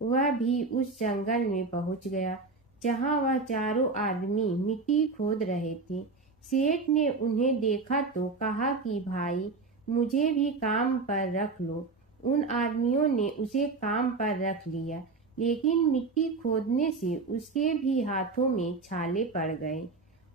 वह भी उस जंगल में पहुंच गया जहां वह चारों आदमी मिट्टी खोद रहे थे। सेठ ने उन्हें देखा तो कहा कि भाई, मुझे भी काम पर रख लो। उन आदमियों ने उसे काम पर रख लिया, लेकिन मिट्टी खोदने से उसके भी हाथों में छाले पड़ गए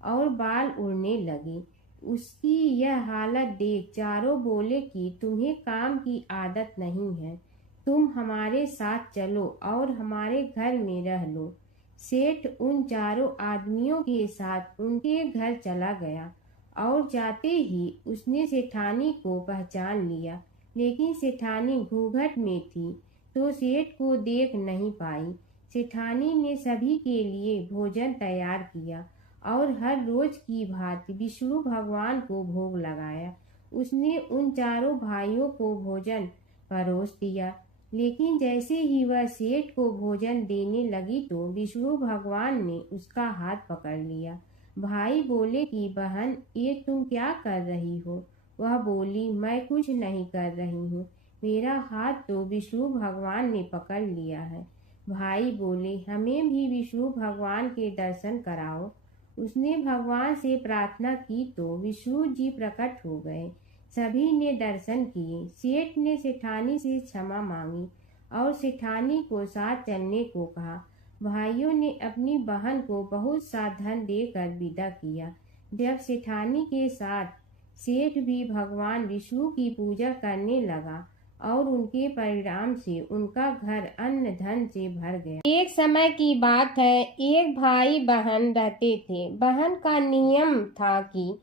और बाल उड़ने लगे। उसकी यह हालत देख चारों बोले कि तुम्हें काम की आदत नहीं है, तुम हमारे साथ चलो और हमारे घर में रह लो। सेठ उन चारों आदमियों के साथ उनके घर चला गया और जाते ही उसने सेठानी को पहचान लिया, लेकिन सेठानी घूंघट में थी तो सेठ को देख नहीं पाई। सेठानी ने सभी के लिए भोजन तैयार किया और हर रोज की भांति विष्णु भगवान को भोग लगाया। उसने उन चारों भाइयों को भोजन परोस दिया, लेकिन जैसे ही वह सेठ को भोजन देने लगी तो विष्णु भगवान ने उसका हाथ पकड़ लिया। भाई बोले कि बहन, ये तुम क्या कर रही हो? वह बोली, मैं कुछ नहीं कर रही हूँ, मेरा हाथ तो विष्णु भगवान ने पकड़ लिया है। भाई बोले, हमें भी विष्णु भगवान के दर्शन कराओ। उसने भगवान से प्रार्थना की तो विष्णु जी प्रकट हो गए। सभी ने दर्शन किए। सेठ ने सेठानी से क्षमा मांगी और सेठानी को साथ चलने को कहा। भाइयों ने अपनी बहन को बहुत सा धन देकर विदा किया। जब सेठानी के साथ सेठ भी भगवान विष्णु की पूजा करने लगा और उनके परिणाम से उनका घर अन्न धन से भर गया। एक समय की बात है, एक भाई बहन रहते थे। बहन का नियम था कि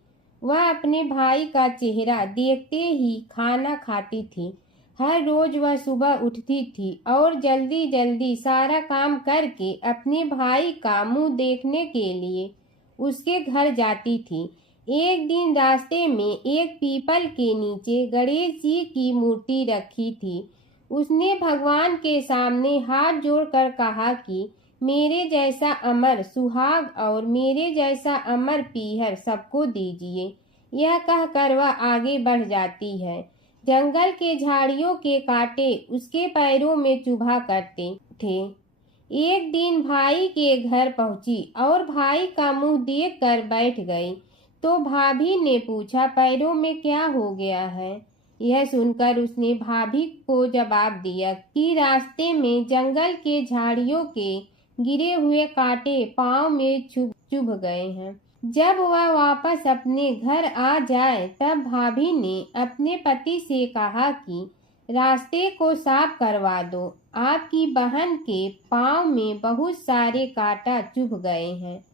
वह अपने भाई का चेहरा देखते ही खाना खाती थी। हर रोज वह सुबह उठती थी और जल्दी जल्दी सारा काम करके अपने भाई का मुंह देखने के लिए उसके घर जाती थी। एक दिन रास्ते में एक पीपल के नीचे गणेश जी की मूर्ति रखी थी। उसने भगवान के सामने हाथ जोड़कर कहा कि मेरे जैसा अमर सुहाग और मेरे जैसा अमर पीहर सबको दीजिए। यह कहकर वह आगे बढ़ जाती है। जंगल के झाड़ियों के कांटे उसके पैरों में चुभा करते थे। एक दिन भाई के घर पहुंची और भाई का मुंह देख कर बैठ गई तो भाभी ने पूछा, पैरों में क्या हो गया है? यह सुनकर उसने भाभी को जवाब दिया कि रास्ते में जंगल के झाड़ियों के गिरे हुए कांटे पांव में चुभ चुभ गए हैं। जब वह वापस अपने घर आ जाए तब भाभी ने अपने पति से कहा कि रास्ते को साफ करवा दो, आपकी बहन के पांव में बहुत सारे कांटा चुभ गए हैं।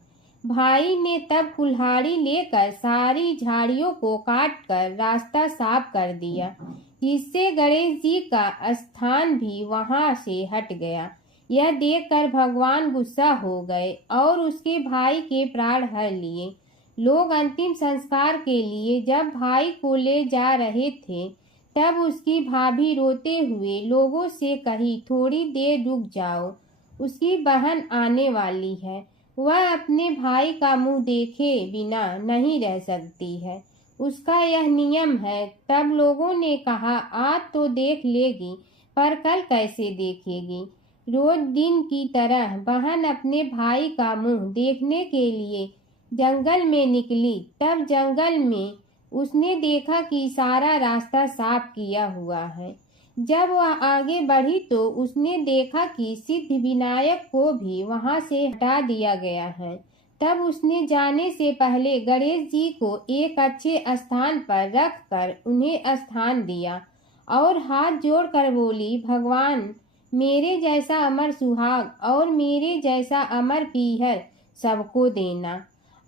भाई ने तब कुल्हाड़ी लेकर सारी झाड़ियों को काटकर रास्ता साफ कर दिया, जिससे गणेश जी का स्थान भी वहां से हट गया। यह देखकर भगवान गुस्सा हो गए और उसके भाई के प्राण हर लिए। लोग अंतिम संस्कार के लिए जब भाई को ले जा रहे थे तब उसकी भाभी रोते हुए लोगों से कही, थोड़ी देर रुक जाओ, उसकी बहन आने वाली है। वह अपने भाई का मुंह देखे बिना नहीं रह सकती है, उसका यह नियम है। तब लोगों ने कहा, आज तो देख लेगी पर कल कैसे देखेगी? रोज दिन की तरह बहन अपने भाई का मुंह देखने के लिए जंगल में निकली। तब जंगल में उसने देखा कि सारा रास्ता साफ किया हुआ है। जब वह आगे बढ़ी तो उसने देखा कि सिद्धि विनायक को भी वहां से हटा दिया गया है। तब उसने जाने से पहले गणेश जी को एक अच्छे स्थान पर रखकर उन्हें स्थान दिया और हाथ जोड़कर बोली, भगवान, मेरे जैसा अमर सुहाग और मेरे जैसा अमर पीहर सबको देना।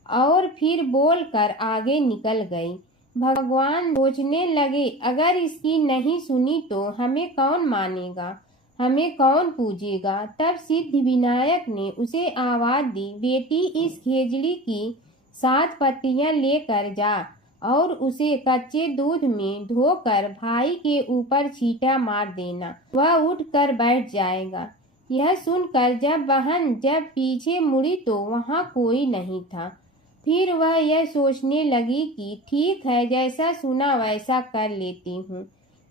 और फिर बोलकर आगे निकल गई। भगवान सोचने लगे, अगर इसकी नहीं सुनी तो हमें कौन मानेगा, हमें कौन पूजेगा? तब सिद्धि विनायक ने उसे आवाज दी, बेटी, इस खेजड़ी की 7 पत्तियां लेकर जा और उसे कच्चे दूध में धोकर भाई के ऊपर छींटा मार देना, वह उठकर बैठ जाएगा। यह सुनकर जब पीछे मुड़ी तो वहां कोई नहीं था। फिर वह यह सोचने लगी कि ठीक है, जैसा सुना वैसा कर लेती हूँ।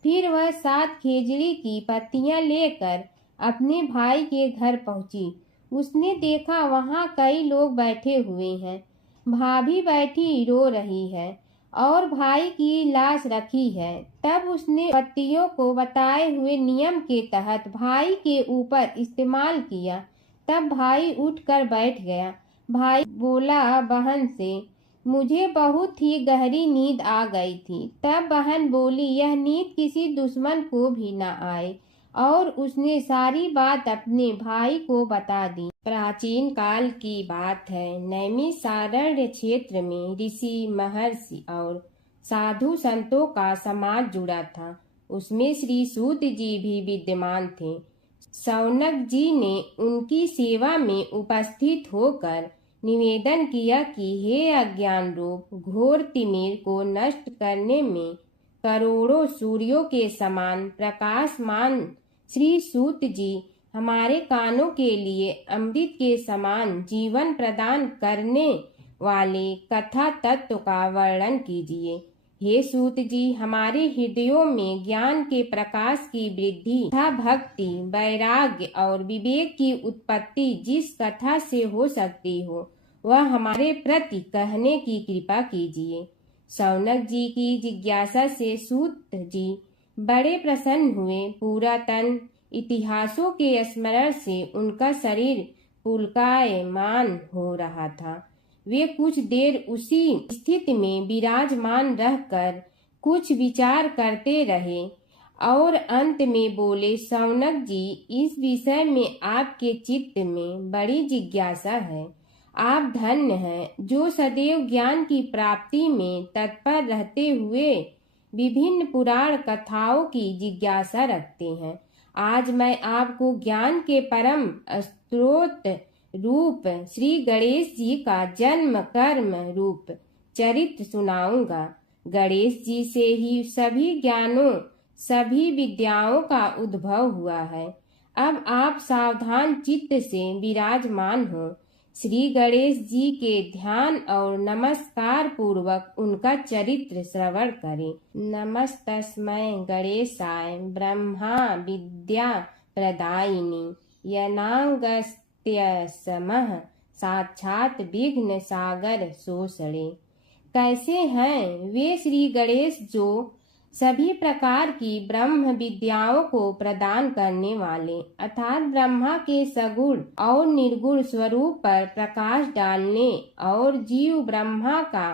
फिर वह 7 खेजड़ी की पत्तियां लेकर अपने भाई के घर पहुंची। उसने देखा वहां कई लोग बैठे हुए हैं। भाभी बैठी रो रही है और भाई की लाश रखी है। तब उसने पत्तियों को बताए हुए नियम के तहत भाई के ऊपर इस्तेमाल किया। तब भाई उठकर बैठ गया। भाई बोला बहन से, मुझे बहुत ही गहरी नींद आ गई थी। तब बहन बोली, यह नींद किसी दुश्मन को भी न आए, और उसने सारी बात अपने भाई को बता दी। प्राचीन काल की बात है। नैमिषारण्य क्षेत्र में ऋषि, महर्षि और साधु संतों का समाज जुड़ा था। उसमें श्री सूत जी भी विद्यमान थे। शौनक जी ने उनकी सेवा में उपस्थित होकर निवेदन किया कि हे अज्ञान रूप घोर तिमिर को नष्ट करने में करोड़ों सूर्यों के समान प्रकाशमान श्री सूत जी हमारे कानों के लिए अमृत के समान जीवन प्रदान करने वाले कथा तत्व का वर्णन कीजिए। हे सूत जी, हमारे हृदयों में ज्ञान के प्रकाश की वृद्धि तथा भक्ति, वैराग्य और विवेक की उत्पत्ति जिस कथा से हो सकती हो वह हमारे प्रति कहने की कृपा कीजिए। शौनक जी की जिज्ञासा से सूत जी बड़े प्रसन्न हुए। पूरा तन इतिहासों के स्मरण से उनका शरीर पुलकायमान हो रहा था। वे कुछ देर उसी स्थिति में विराजमान रहकर कुछ विचार करते रहे और अंत में बोले, शौनक जी, इस विषय में आपके चित्त में बड़ी जिज्ञासा है। आप धन्य हैं जो सदैव ज्ञान की प्राप्ति में तत्पर रहते हुए विभिन्न पुराण कथाओं की जिज्ञासा रखते हैं। आज मैं आपको ज्ञान के परम स्रोत रूप श्री गणेश जी का जन्म कर्म रूप चरित्र सुनाऊंगा। गणेश जी से ही सभी ज्ञानों, सभी विद्याओं का उद्भव हुआ है। अब आप सावधान चित्त से विराजमान हो। श्री गणेश जी के ध्यान और नमस्कार पूर्वक उनका चरित्र श्रवण करें। नमस्तस्मै गणेशाय ब्रह्मा विद्या प्रदायिनी यनागस्त्यसमः साक्षात विघ्न सागर सोषणे। कैसे हैं वे श्री गणेश जो सभी प्रकार की ब्रह्म विद्याओं को प्रदान करने वाले अर्थात ब्रह्मा के सगुण और निर्गुण स्वरूप पर प्रकाश डालने और जीव ब्रह्मा का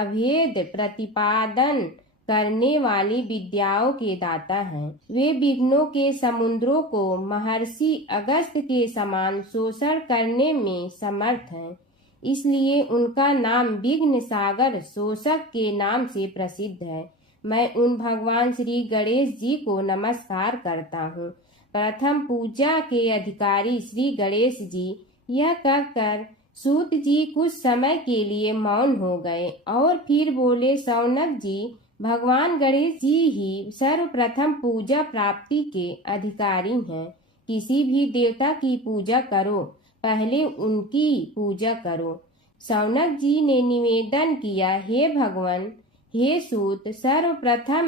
अभेद प्रतिपादन करने वाली विद्याओं के दाता हैं। वे विघ्नों के समुद्रों को महर्षि अगस्त के समान शोषण करने में समर्थ हैं, इसलिए उनका नाम विघ्न सागर शोषक के नाम से प्रसिद्ध है। मैं उन भगवान श्री गणेश जी को नमस्कार करता हूँ। प्रथम पूजा के अधिकारी श्री गणेश जी यह कहकर सूत जी कुछ समय के लिए मौन हो गए और फिर बोले, शौनक जी, भगवान गणेश जी ही सर्वप्रथम पूजा प्राप्ति के अधिकारी हैं। किसी भी देवता की पूजा करो, पहले उनकी पूजा करो। शौनक जी ने निवेदन किया, हे भगवान, हे सूत, सर्वप्रथम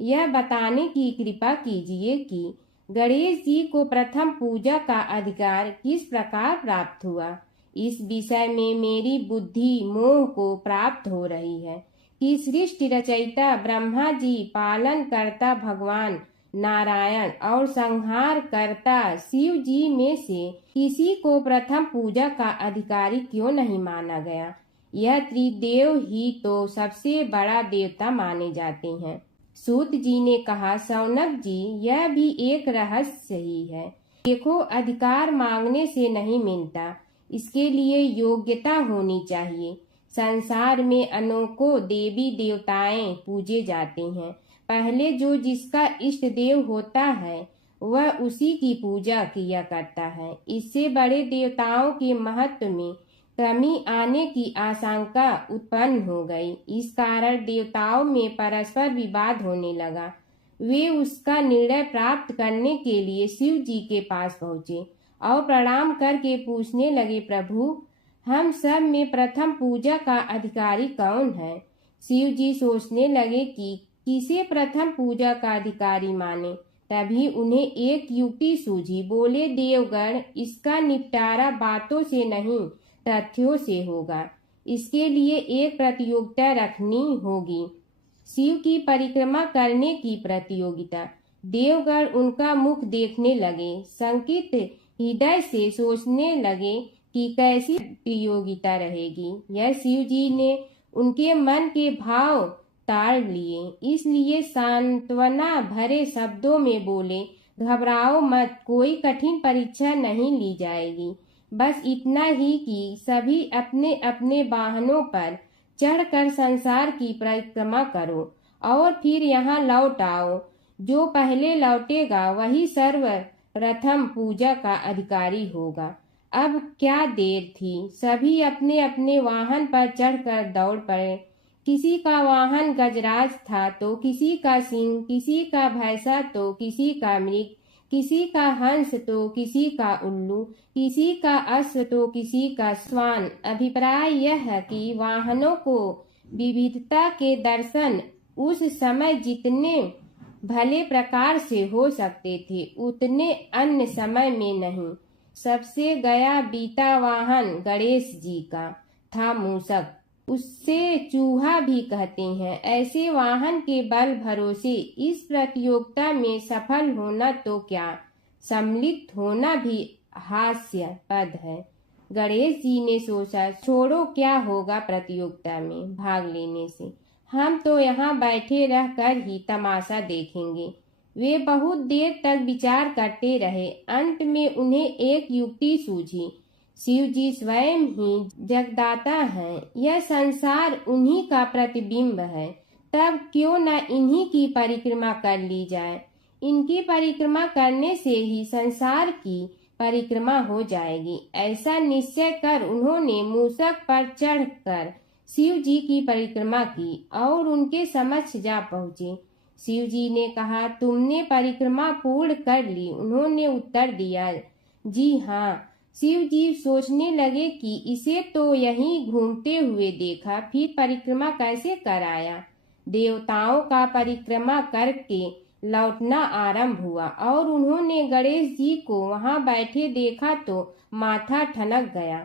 यह बताने की कृपा कीजिए कि गणेश जी को प्रथम पूजा का अधिकार किस प्रकार प्राप्त हुआ। इस विषय में मेरी बुद्धि मोह को प्राप्त हो रही है कि सृष्टि रचयिता ब्रह्मा जी, पालन करता भगवान नारायण और संहार करता शिव जी में से किसी को प्रथम पूजा का अधिकारी क्यों नहीं माना गया। यह त्रिदेव ही तो सबसे बड़ा देवता माने जाते हैं। सूत जी ने कहा, शौनक जी, यह भी एक रहस्य ही है। देखो, अधिकार मांगने से नहीं मिलता, इसके लिए योग्यता होनी चाहिए। संसार में अनेकों देवी देवताएं पूजे जाते हैं। पहले जो जिसका इष्ट देव होता है वह उसी की पूजा किया करता है। इससे बड़े देवताओं के महत्व में कमी आने की आशंका उत्पन्न हो गई। इस कारण देवताओं में परस्पर विवाद होने लगा। वे उसका निर्णय प्राप्त करने के लिए शिव जी के पास पहुँचे और प्रणाम करके पूछने लगे, प्रभु, हम सब में प्रथम पूजा का अधिकारी कौन है। शिव जी सोचने लगे कि किसे प्रथम पूजा का अधिकारी माने। तभी उन्हें एक युक्ति सूझी। बोले, देवगण, इसका निपटारा बातों से नहीं तथ्यों से होगा। इसके लिए एक प्रतियोगिता रखनी होगी, शिव की परिक्रमा करने की प्रतियोगिता। देवगण उनका मुख देखने लगे, शंकित हृदय से सोचने लगे कि कैसी प्रतियोगिता रहेगी। यह शिव जी ने उनके मन के भाव ताड़ लिए, इसलिए सांत्वना भरे शब्दों में बोले, घबराओ मत, कोई कठिन परीक्षा नहीं ली जाएगी। बस इतना ही कि सभी अपने अपने वाहनों पर चढ़कर संसार की परिक्रमा करो और फिर यहाँ लौट आओ। जो पहले लौटेगा वही सर्वप्रथम पूजा का अधिकारी होगा। अब क्या देर थी, सभी अपने अपने वाहन पर चढ़कर दौड़ पड़े। किसी का वाहन गजराज था तो किसी का सिंह, किसी का भैंसा तो किसी का मृग, किसी का हंस तो किसी का उल्लू, किसी का अश्व तो किसी का श्वान। अभिप्राय यह है कि वाहनों को विविधता के दर्शन उस समय जितने भले प्रकार से हो सकते थे उतने अन्य समय में नहीं। सबसे गया बीता वाहन गणेश जी का था मूषक, उससे चूहा भी कहते हैं। ऐसे वाहन के बल भरोसे इस प्रतियोगिता में सफल होना तो क्या, सम्मिलित होना भी हास्यास्पद है। गणेश जी ने सोचा, छोड़ो, क्या होगा प्रतियोगिता में भाग लेने से, हम तो यहाँ बैठे रहकर ही तमाशा देखेंगे। वे बहुत देर तक विचार करते रहे। अंत में उन्हें एक युक्ति सूझी। शिव जी स्वयं ही जगदाता हैं, यह संसार उन्हीं का प्रतिबिंब है, तब क्यों न इन्हीं की परिक्रमा कर ली जाए। इनकी परिक्रमा करने से ही संसार की परिक्रमा हो जाएगी। ऐसा निश्चय कर उन्होंने मूषक पर चढ़कर शिव जी की परिक्रमा की और उनके समक्ष जा पहुँचे। शिव जी ने कहा, तुमने परिक्रमा पूर्ण कर ली? उन्होंने उत्तर दिया, जी हाँ। शिव जी सोचने लगे कि इसे तो यहीं घूमते हुए देखा, फिर परिक्रमा कैसे कराया। देवताओं का परिक्रमा करके लौटना आरंभ हुआ और उन्होंने गणेश जी को वहां बैठे देखा तो माथा ठनक गया।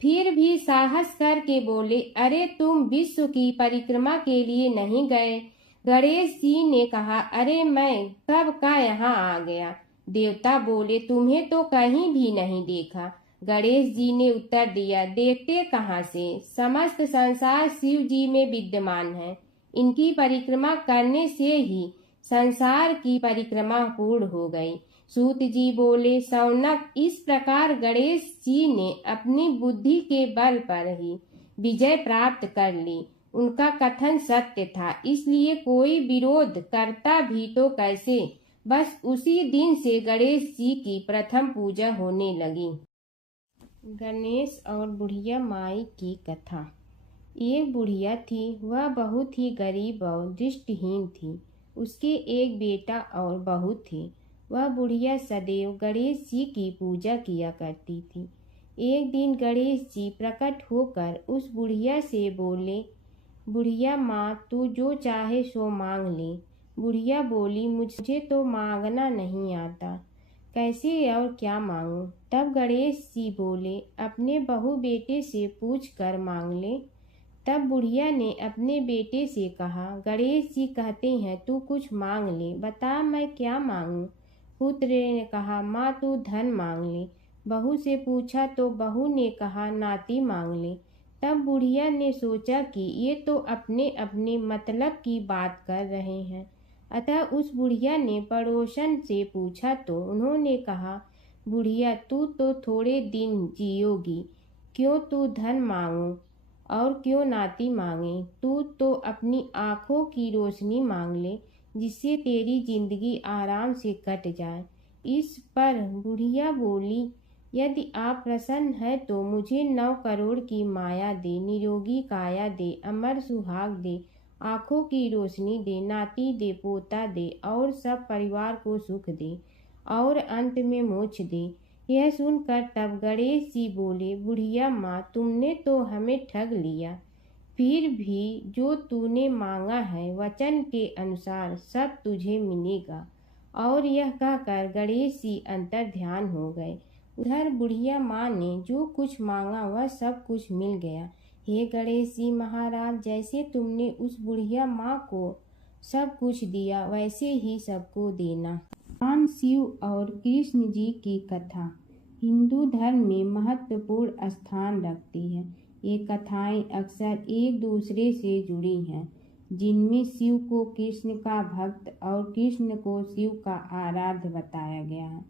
फिर भी साहस करके बोले, अरे तुम विश्व की परिक्रमा के लिए नहीं गए? गणेश जी ने कहा, अरे मैं कब का यहाँ आ गया। देवता बोले, तुम्हें तो कहीं भी नहीं देखा। गणेश जी ने उत्तर दिया, देखते कहाँ से, समस्त संसार शिव जी में विद्यमान है। इनकी परिक्रमा करने से ही संसार की परिक्रमा पूर्ण हो गई। सूत जी बोले, शौनक, इस प्रकार गणेश जी ने अपनी बुद्धि के बल पर ही विजय प्राप्त कर ली। उनका कथन सत्य था, इसलिए कोई विरोध करता भी तो कैसे। बस उसी दिन से गणेश जी की प्रथम पूजा होने लगी। गणेश और बुढ़िया माई की कथा। एक बुढ़िया थी, वह बहुत ही गरीब और दृष्टिहीन थी। उसके एक बेटा और बहू थे। वह बुढ़िया सदैव गणेश जी की पूजा किया करती थी। एक दिन गणेश जी प्रकट होकर उस बुढ़िया से बोले, बुढ़िया माँ, तू जो चाहे सो मांग ले। बुढ़िया बोली, मुझे तो मांगना नहीं आता, कैसे और क्या मांगूं। तब गणेश जी बोले, अपने बहू बेटे से पूछ कर मांग ले। तब बुढ़िया ने अपने बेटे से कहा, गणेश जी कहते हैं तू कुछ मांग ले, बता मैं क्या मांगूं। पुत्र ने कहा, माँ तू धन मांग ले। बहू से पूछा तो बहू ने कहा, नाती मांग ले। तब बुढ़िया ने सोचा कि ये तो अपने अपने मतलब की बात कर रहे हैं, अतः उस बुढ़िया ने पड़ोसन से पूछा तो उन्होंने कहा, बुढ़िया तू तो थोड़े दिन जियोगी, क्यों तू धन मांगो और क्यों नाती मांगे। तू तो अपनी आँखों की रोशनी मांग ले, जिससे तेरी जिंदगी आराम से कट जाए। इस पर बुढ़िया बोली, यदि आप प्रसन्न है तो मुझे 9 करोड़ की माया दे, निरोगी काया दे, अमर सुहाग दे, आँखों की रोशनी दे, नाती दे, पोता दे और सब परिवार को सुख दे और अंत में मोक्ष दे। यह सुनकर तब गणेश जी बोले, बुढ़िया माँ, तुमने तो हमें ठग लिया। फिर भी जो तूने मांगा है वचन के अनुसार सब तुझे मिलेगा। और यह कहकर गणेश जी अंतर ध्यान हो गए। उधर बुढ़िया माँ ने जो कुछ मांगा वह सब कुछ मिल गया। हे गणेश जी महाराज, जैसे तुमने उस बुढ़िया माँ को सब कुछ दिया वैसे ही सबको देना। भगवान शिव और कृष्ण जी की कथा हिंदू धर्म में महत्वपूर्ण स्थान रखती है। ये कथाएं अक्सर एक दूसरे से जुड़ी हैं, जिनमें शिव को कृष्ण का भक्त और कृष्ण को शिव का आराध्य बताया गया है।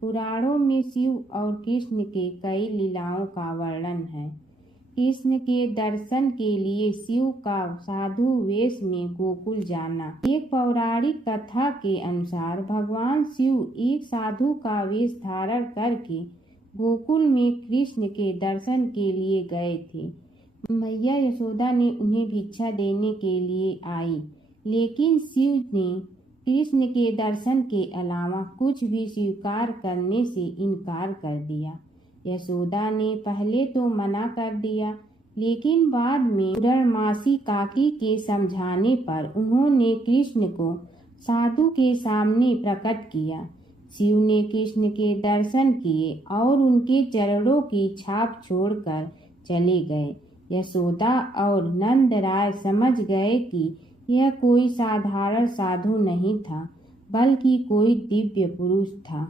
पुराणों में शिव और कृष्ण के कई लीलाओं का वर्णन है। कृष्ण के दर्शन के लिए शिव का साधु वेश में गोकुल जाना। एक पौराणिक कथा के अनुसार भगवान शिव एक साधु का वेश धारण करके गोकुल में कृष्ण के दर्शन के लिए गए थे। मैया यशोदा ने उन्हें भिक्षा देने के लिए आई, लेकिन शिव ने कृष्ण के दर्शन के अलावा कुछ भी स्वीकार करने से इनकार कर दिया। यशोदा ने पहले तो मना कर दिया, लेकिन बाद में पूर्णमासी काकी के समझाने पर उन्होंने कृष्ण को साधु के सामने प्रकट किया। शिव ने कृष्ण के दर्शन किए और उनके चरणों की छाप छोड़कर चले गए। यशोदा और नंद राय समझ गए कि यह कोई साधारण साधु नहीं था, बल्कि कोई दिव्य पुरुष था।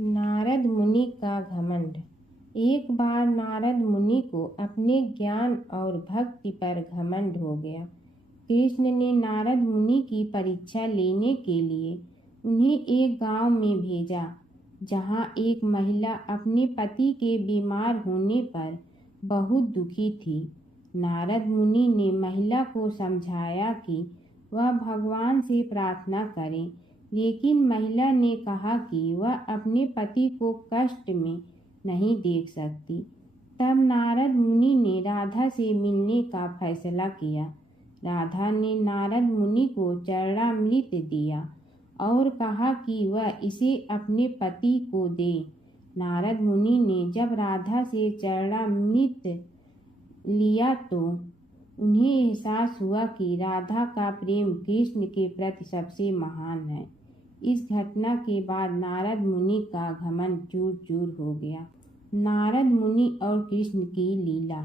नारद मुनि का घमंड। एक बार नारद मुनि को अपने ज्ञान और भक्ति पर घमंड हो गया। कृष्ण ने नारद मुनि की परीक्षा लेने के लिए उन्हें एक गांव में भेजा, जहां एक महिला अपने पति के बीमार होने पर बहुत दुखी थी। नारद मुनि ने महिला को समझाया कि वह भगवान से प्रार्थना करे, लेकिन महिला ने कहा कि वह अपने पति को कष्ट में नहीं देख सकती। तब नारद मुनि ने राधा से मिलने का फैसला किया। राधा ने नारद मुनि को चरणामृत दिया और कहा कि वह इसे अपने पति को दे। नारद मुनि ने जब राधा से चरणामृत लिया तो उन्हें एहसास हुआ कि राधा का प्रेम कृष्ण के प्रति सबसे महान है। इस घटना के बाद नारद मुनि का घमंड चूर चूर हो गया। नारद मुनि और कृष्ण की लीला।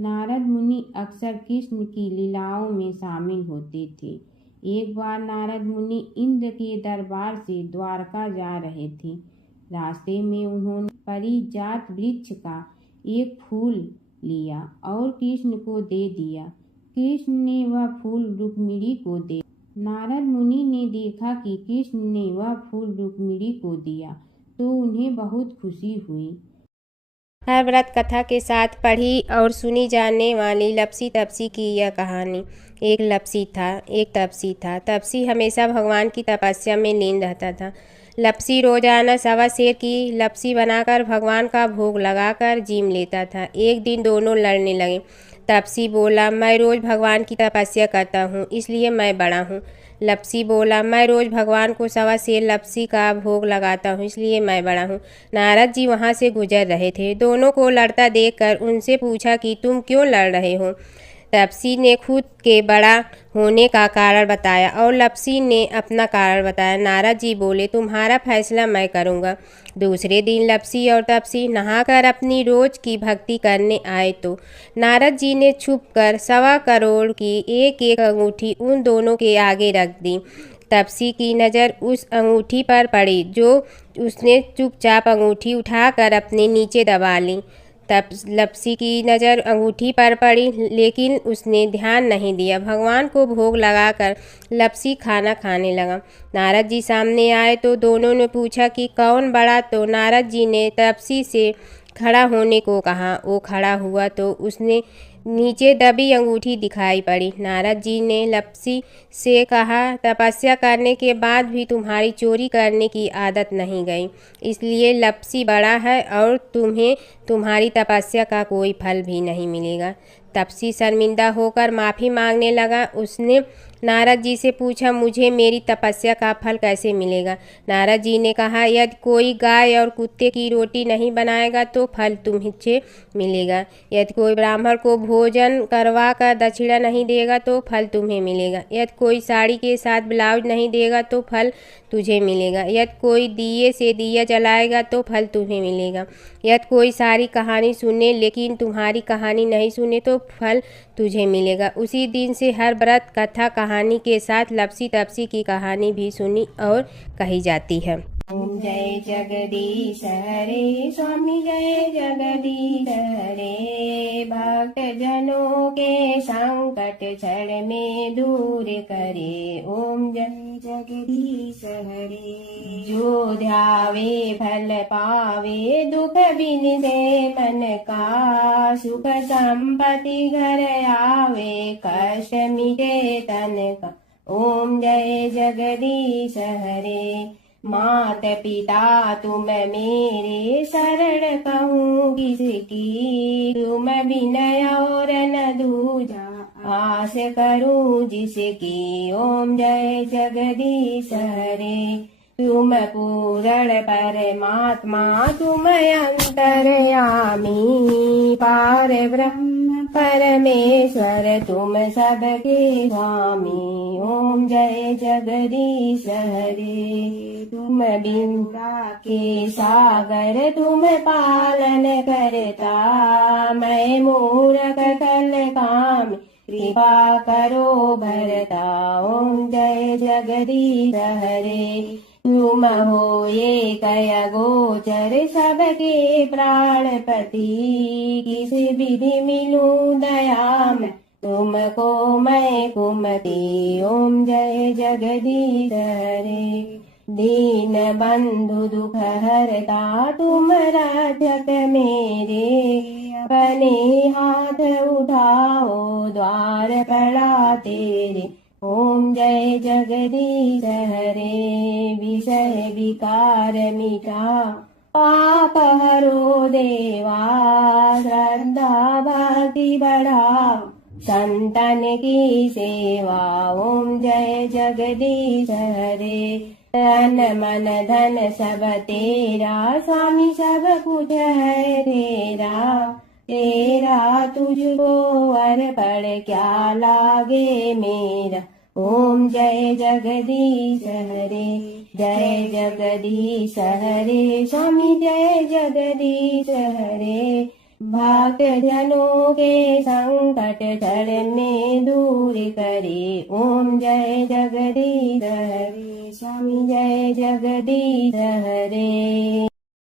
नारद मुनि अक्सर कृष्ण की लीलाओं में शामिल होते थे। एक बार नारद मुनि इंद्र के दरबार से द्वारका जा रहे थे। रास्ते में उन्होंने पारिजात वृक्ष का एक फूल लिया और कृष्ण को दे दिया। कृष्ण ने वह फूल रुक्मिणी को दे। नारद मुनि ने देखा कि कृष्ण ने वह फूल रुक्मिणी को दिया तो उन्हें बहुत खुशी हुई। हर व्रत कथा के साथ पढ़ी और सुनी जाने वाली लपसी तपसी की यह कहानी। एक लपसी था, एक तपसी था। तपसी हमेशा भगवान की तपस्या में लीन रहता था। लपसी रोजाना सवा सेर की लपसी बनाकर भगवान का भोग लगाकर जीम लेता था। एक दिन दोनों लड़ने लगे। तपसी बोला, मैं रोज़ भगवान की तपस्या करता हूँ, इसलिए मैं बड़ा हूँ। लपसी बोला, मैं रोज़ भगवान को सवा सेर लपसी का भोग लगाता हूँ, इसलिए मैं बड़ा हूँ। नारद जी वहाँ से गुजर रहे थे। दोनों को लड़ता देखकर उनसे पूछा कि तुम क्यों लड़ रहे हो। तपसी ने खुद के बड़ा होने का कारण बताया और लपसी ने अपना कारण बताया। नारद जी बोले, तुम्हारा फैसला मैं करूँगा। दूसरे दिन लपसी और तपसी नहाकर अपनी रोज की भक्ति करने आए तो नारद जी ने छुपकर 1.25 करोड़ की एक एक अंगूठी उन दोनों के आगे रख दी। तपसी की नज़र उस अंगूठी पर पड़ी जो उसने चुपचाप अंगूठी उठाकर अपने नीचे दबा ली। तब लपसी की नज़र अंगूठी पर पड़ी लेकिन उसने ध्यान नहीं दिया। भगवान को भोग लगाकर लपसी खाना खाने लगा। नारद जी सामने आए तो दोनों ने पूछा कि कौन बड़ा, तो नारद जी ने तपसी से खड़ा होने को कहा। वो खड़ा हुआ तो उसने नीचे दबी अंगूठी दिखाई पड़ी। नारद जी ने लपसी से कहा, तपस्या करने के बाद भी तुम्हारी चोरी करने की आदत नहीं गई, इसलिए लपसी बड़ा है और तुम्हें तुम्हारी तपस्या का कोई फल भी नहीं मिलेगा। तपसी शर्मिंदा होकर माफ़ी मांगने लगा। उसने नारद जी से पूछा, मुझे मेरी तपस्या का फल कैसे मिलेगा। नारद जी ने कहा, यदि कोई गाय और कुत्ते की रोटी नहीं बनाएगा तो फल तुम्हें मिलेगा। यदि कोई ब्राह्मण को भोजन करवा कर दक्षिणा नहीं देगा तो फल तुम्हें मिलेगा। यदि कोई साड़ी के साथ ब्लाउज नहीं देगा तो फल तुझे मिलेगा। यदि कोई दिए से दिया जलाएगा तो फल तुम्हें मिलेगा। यदि कोई सारी कहानी सुने लेकिन तुम्हारी कहानी नहीं सुने तो फल तुझे मिलेगा। उसी दिन से हर व्रत कथा कहानी के साथ लपसी तपसी की कहानी भी सुनी और कही जाती है। ओम जय जगदीश हरे स्वामी जय जगदीश हरे, भक्त जनों के संकट क्षण में दूर करे। ओम जय जगदीश हरे, जो ध्यावे फल पावे, दुख बिन से मन का, सुख संपत्ति घर आवे, कष्ट मिटे तन का। ओम जय जगदीश हरे, मात पिता तुम मेरे, शरण कहूँ किसकी, तुम विनय और न दूजा, आस करूँ जिसकी। ओम जय जगदीश हरे, तुम पूर्ण परमात्मा, तुम अंतर्यामी, पार ब्रह्म परमेश्वर, तुम सबके स्वामी। ओम जय जगदीश हरे, तुम बिंदा के सागर, तुम पालन करता, मैं मूरख कल काम, कृपा करो भरता। ओम जय जगदीश हरे, तुम हो ये कय गोचर, सबके प्राणपति, किस विधि मिलूं दया में, तुमको मैं कुमति। ओम जय जगदीश हरे, दीन बंधु दुख हरता, तुम रक्षक मेरे, अपने हाथ उठाओ द्वार पड़ा तेरे। ओम जय जगदीश हरे, विषय विकार मिटा, पाप हरो देवा, श्रद्धा भक्ति बढ़ाओ, संतन की सेवा। ओम जय जगदीश हरे। तन मन धन सब तेरा, स्वामी सब कुछ है तेरा। तेरा तुझको अर्पण क्या लागे मेरा। ओम जय जगदीश हरे। जय जगदीश हरे। स्वामी जय जगदीश हरे। भक्त जनों के संकट झड़ने दूर करे। ओम जय जगदीश हरे। स्वामी जय जगदीश हरे।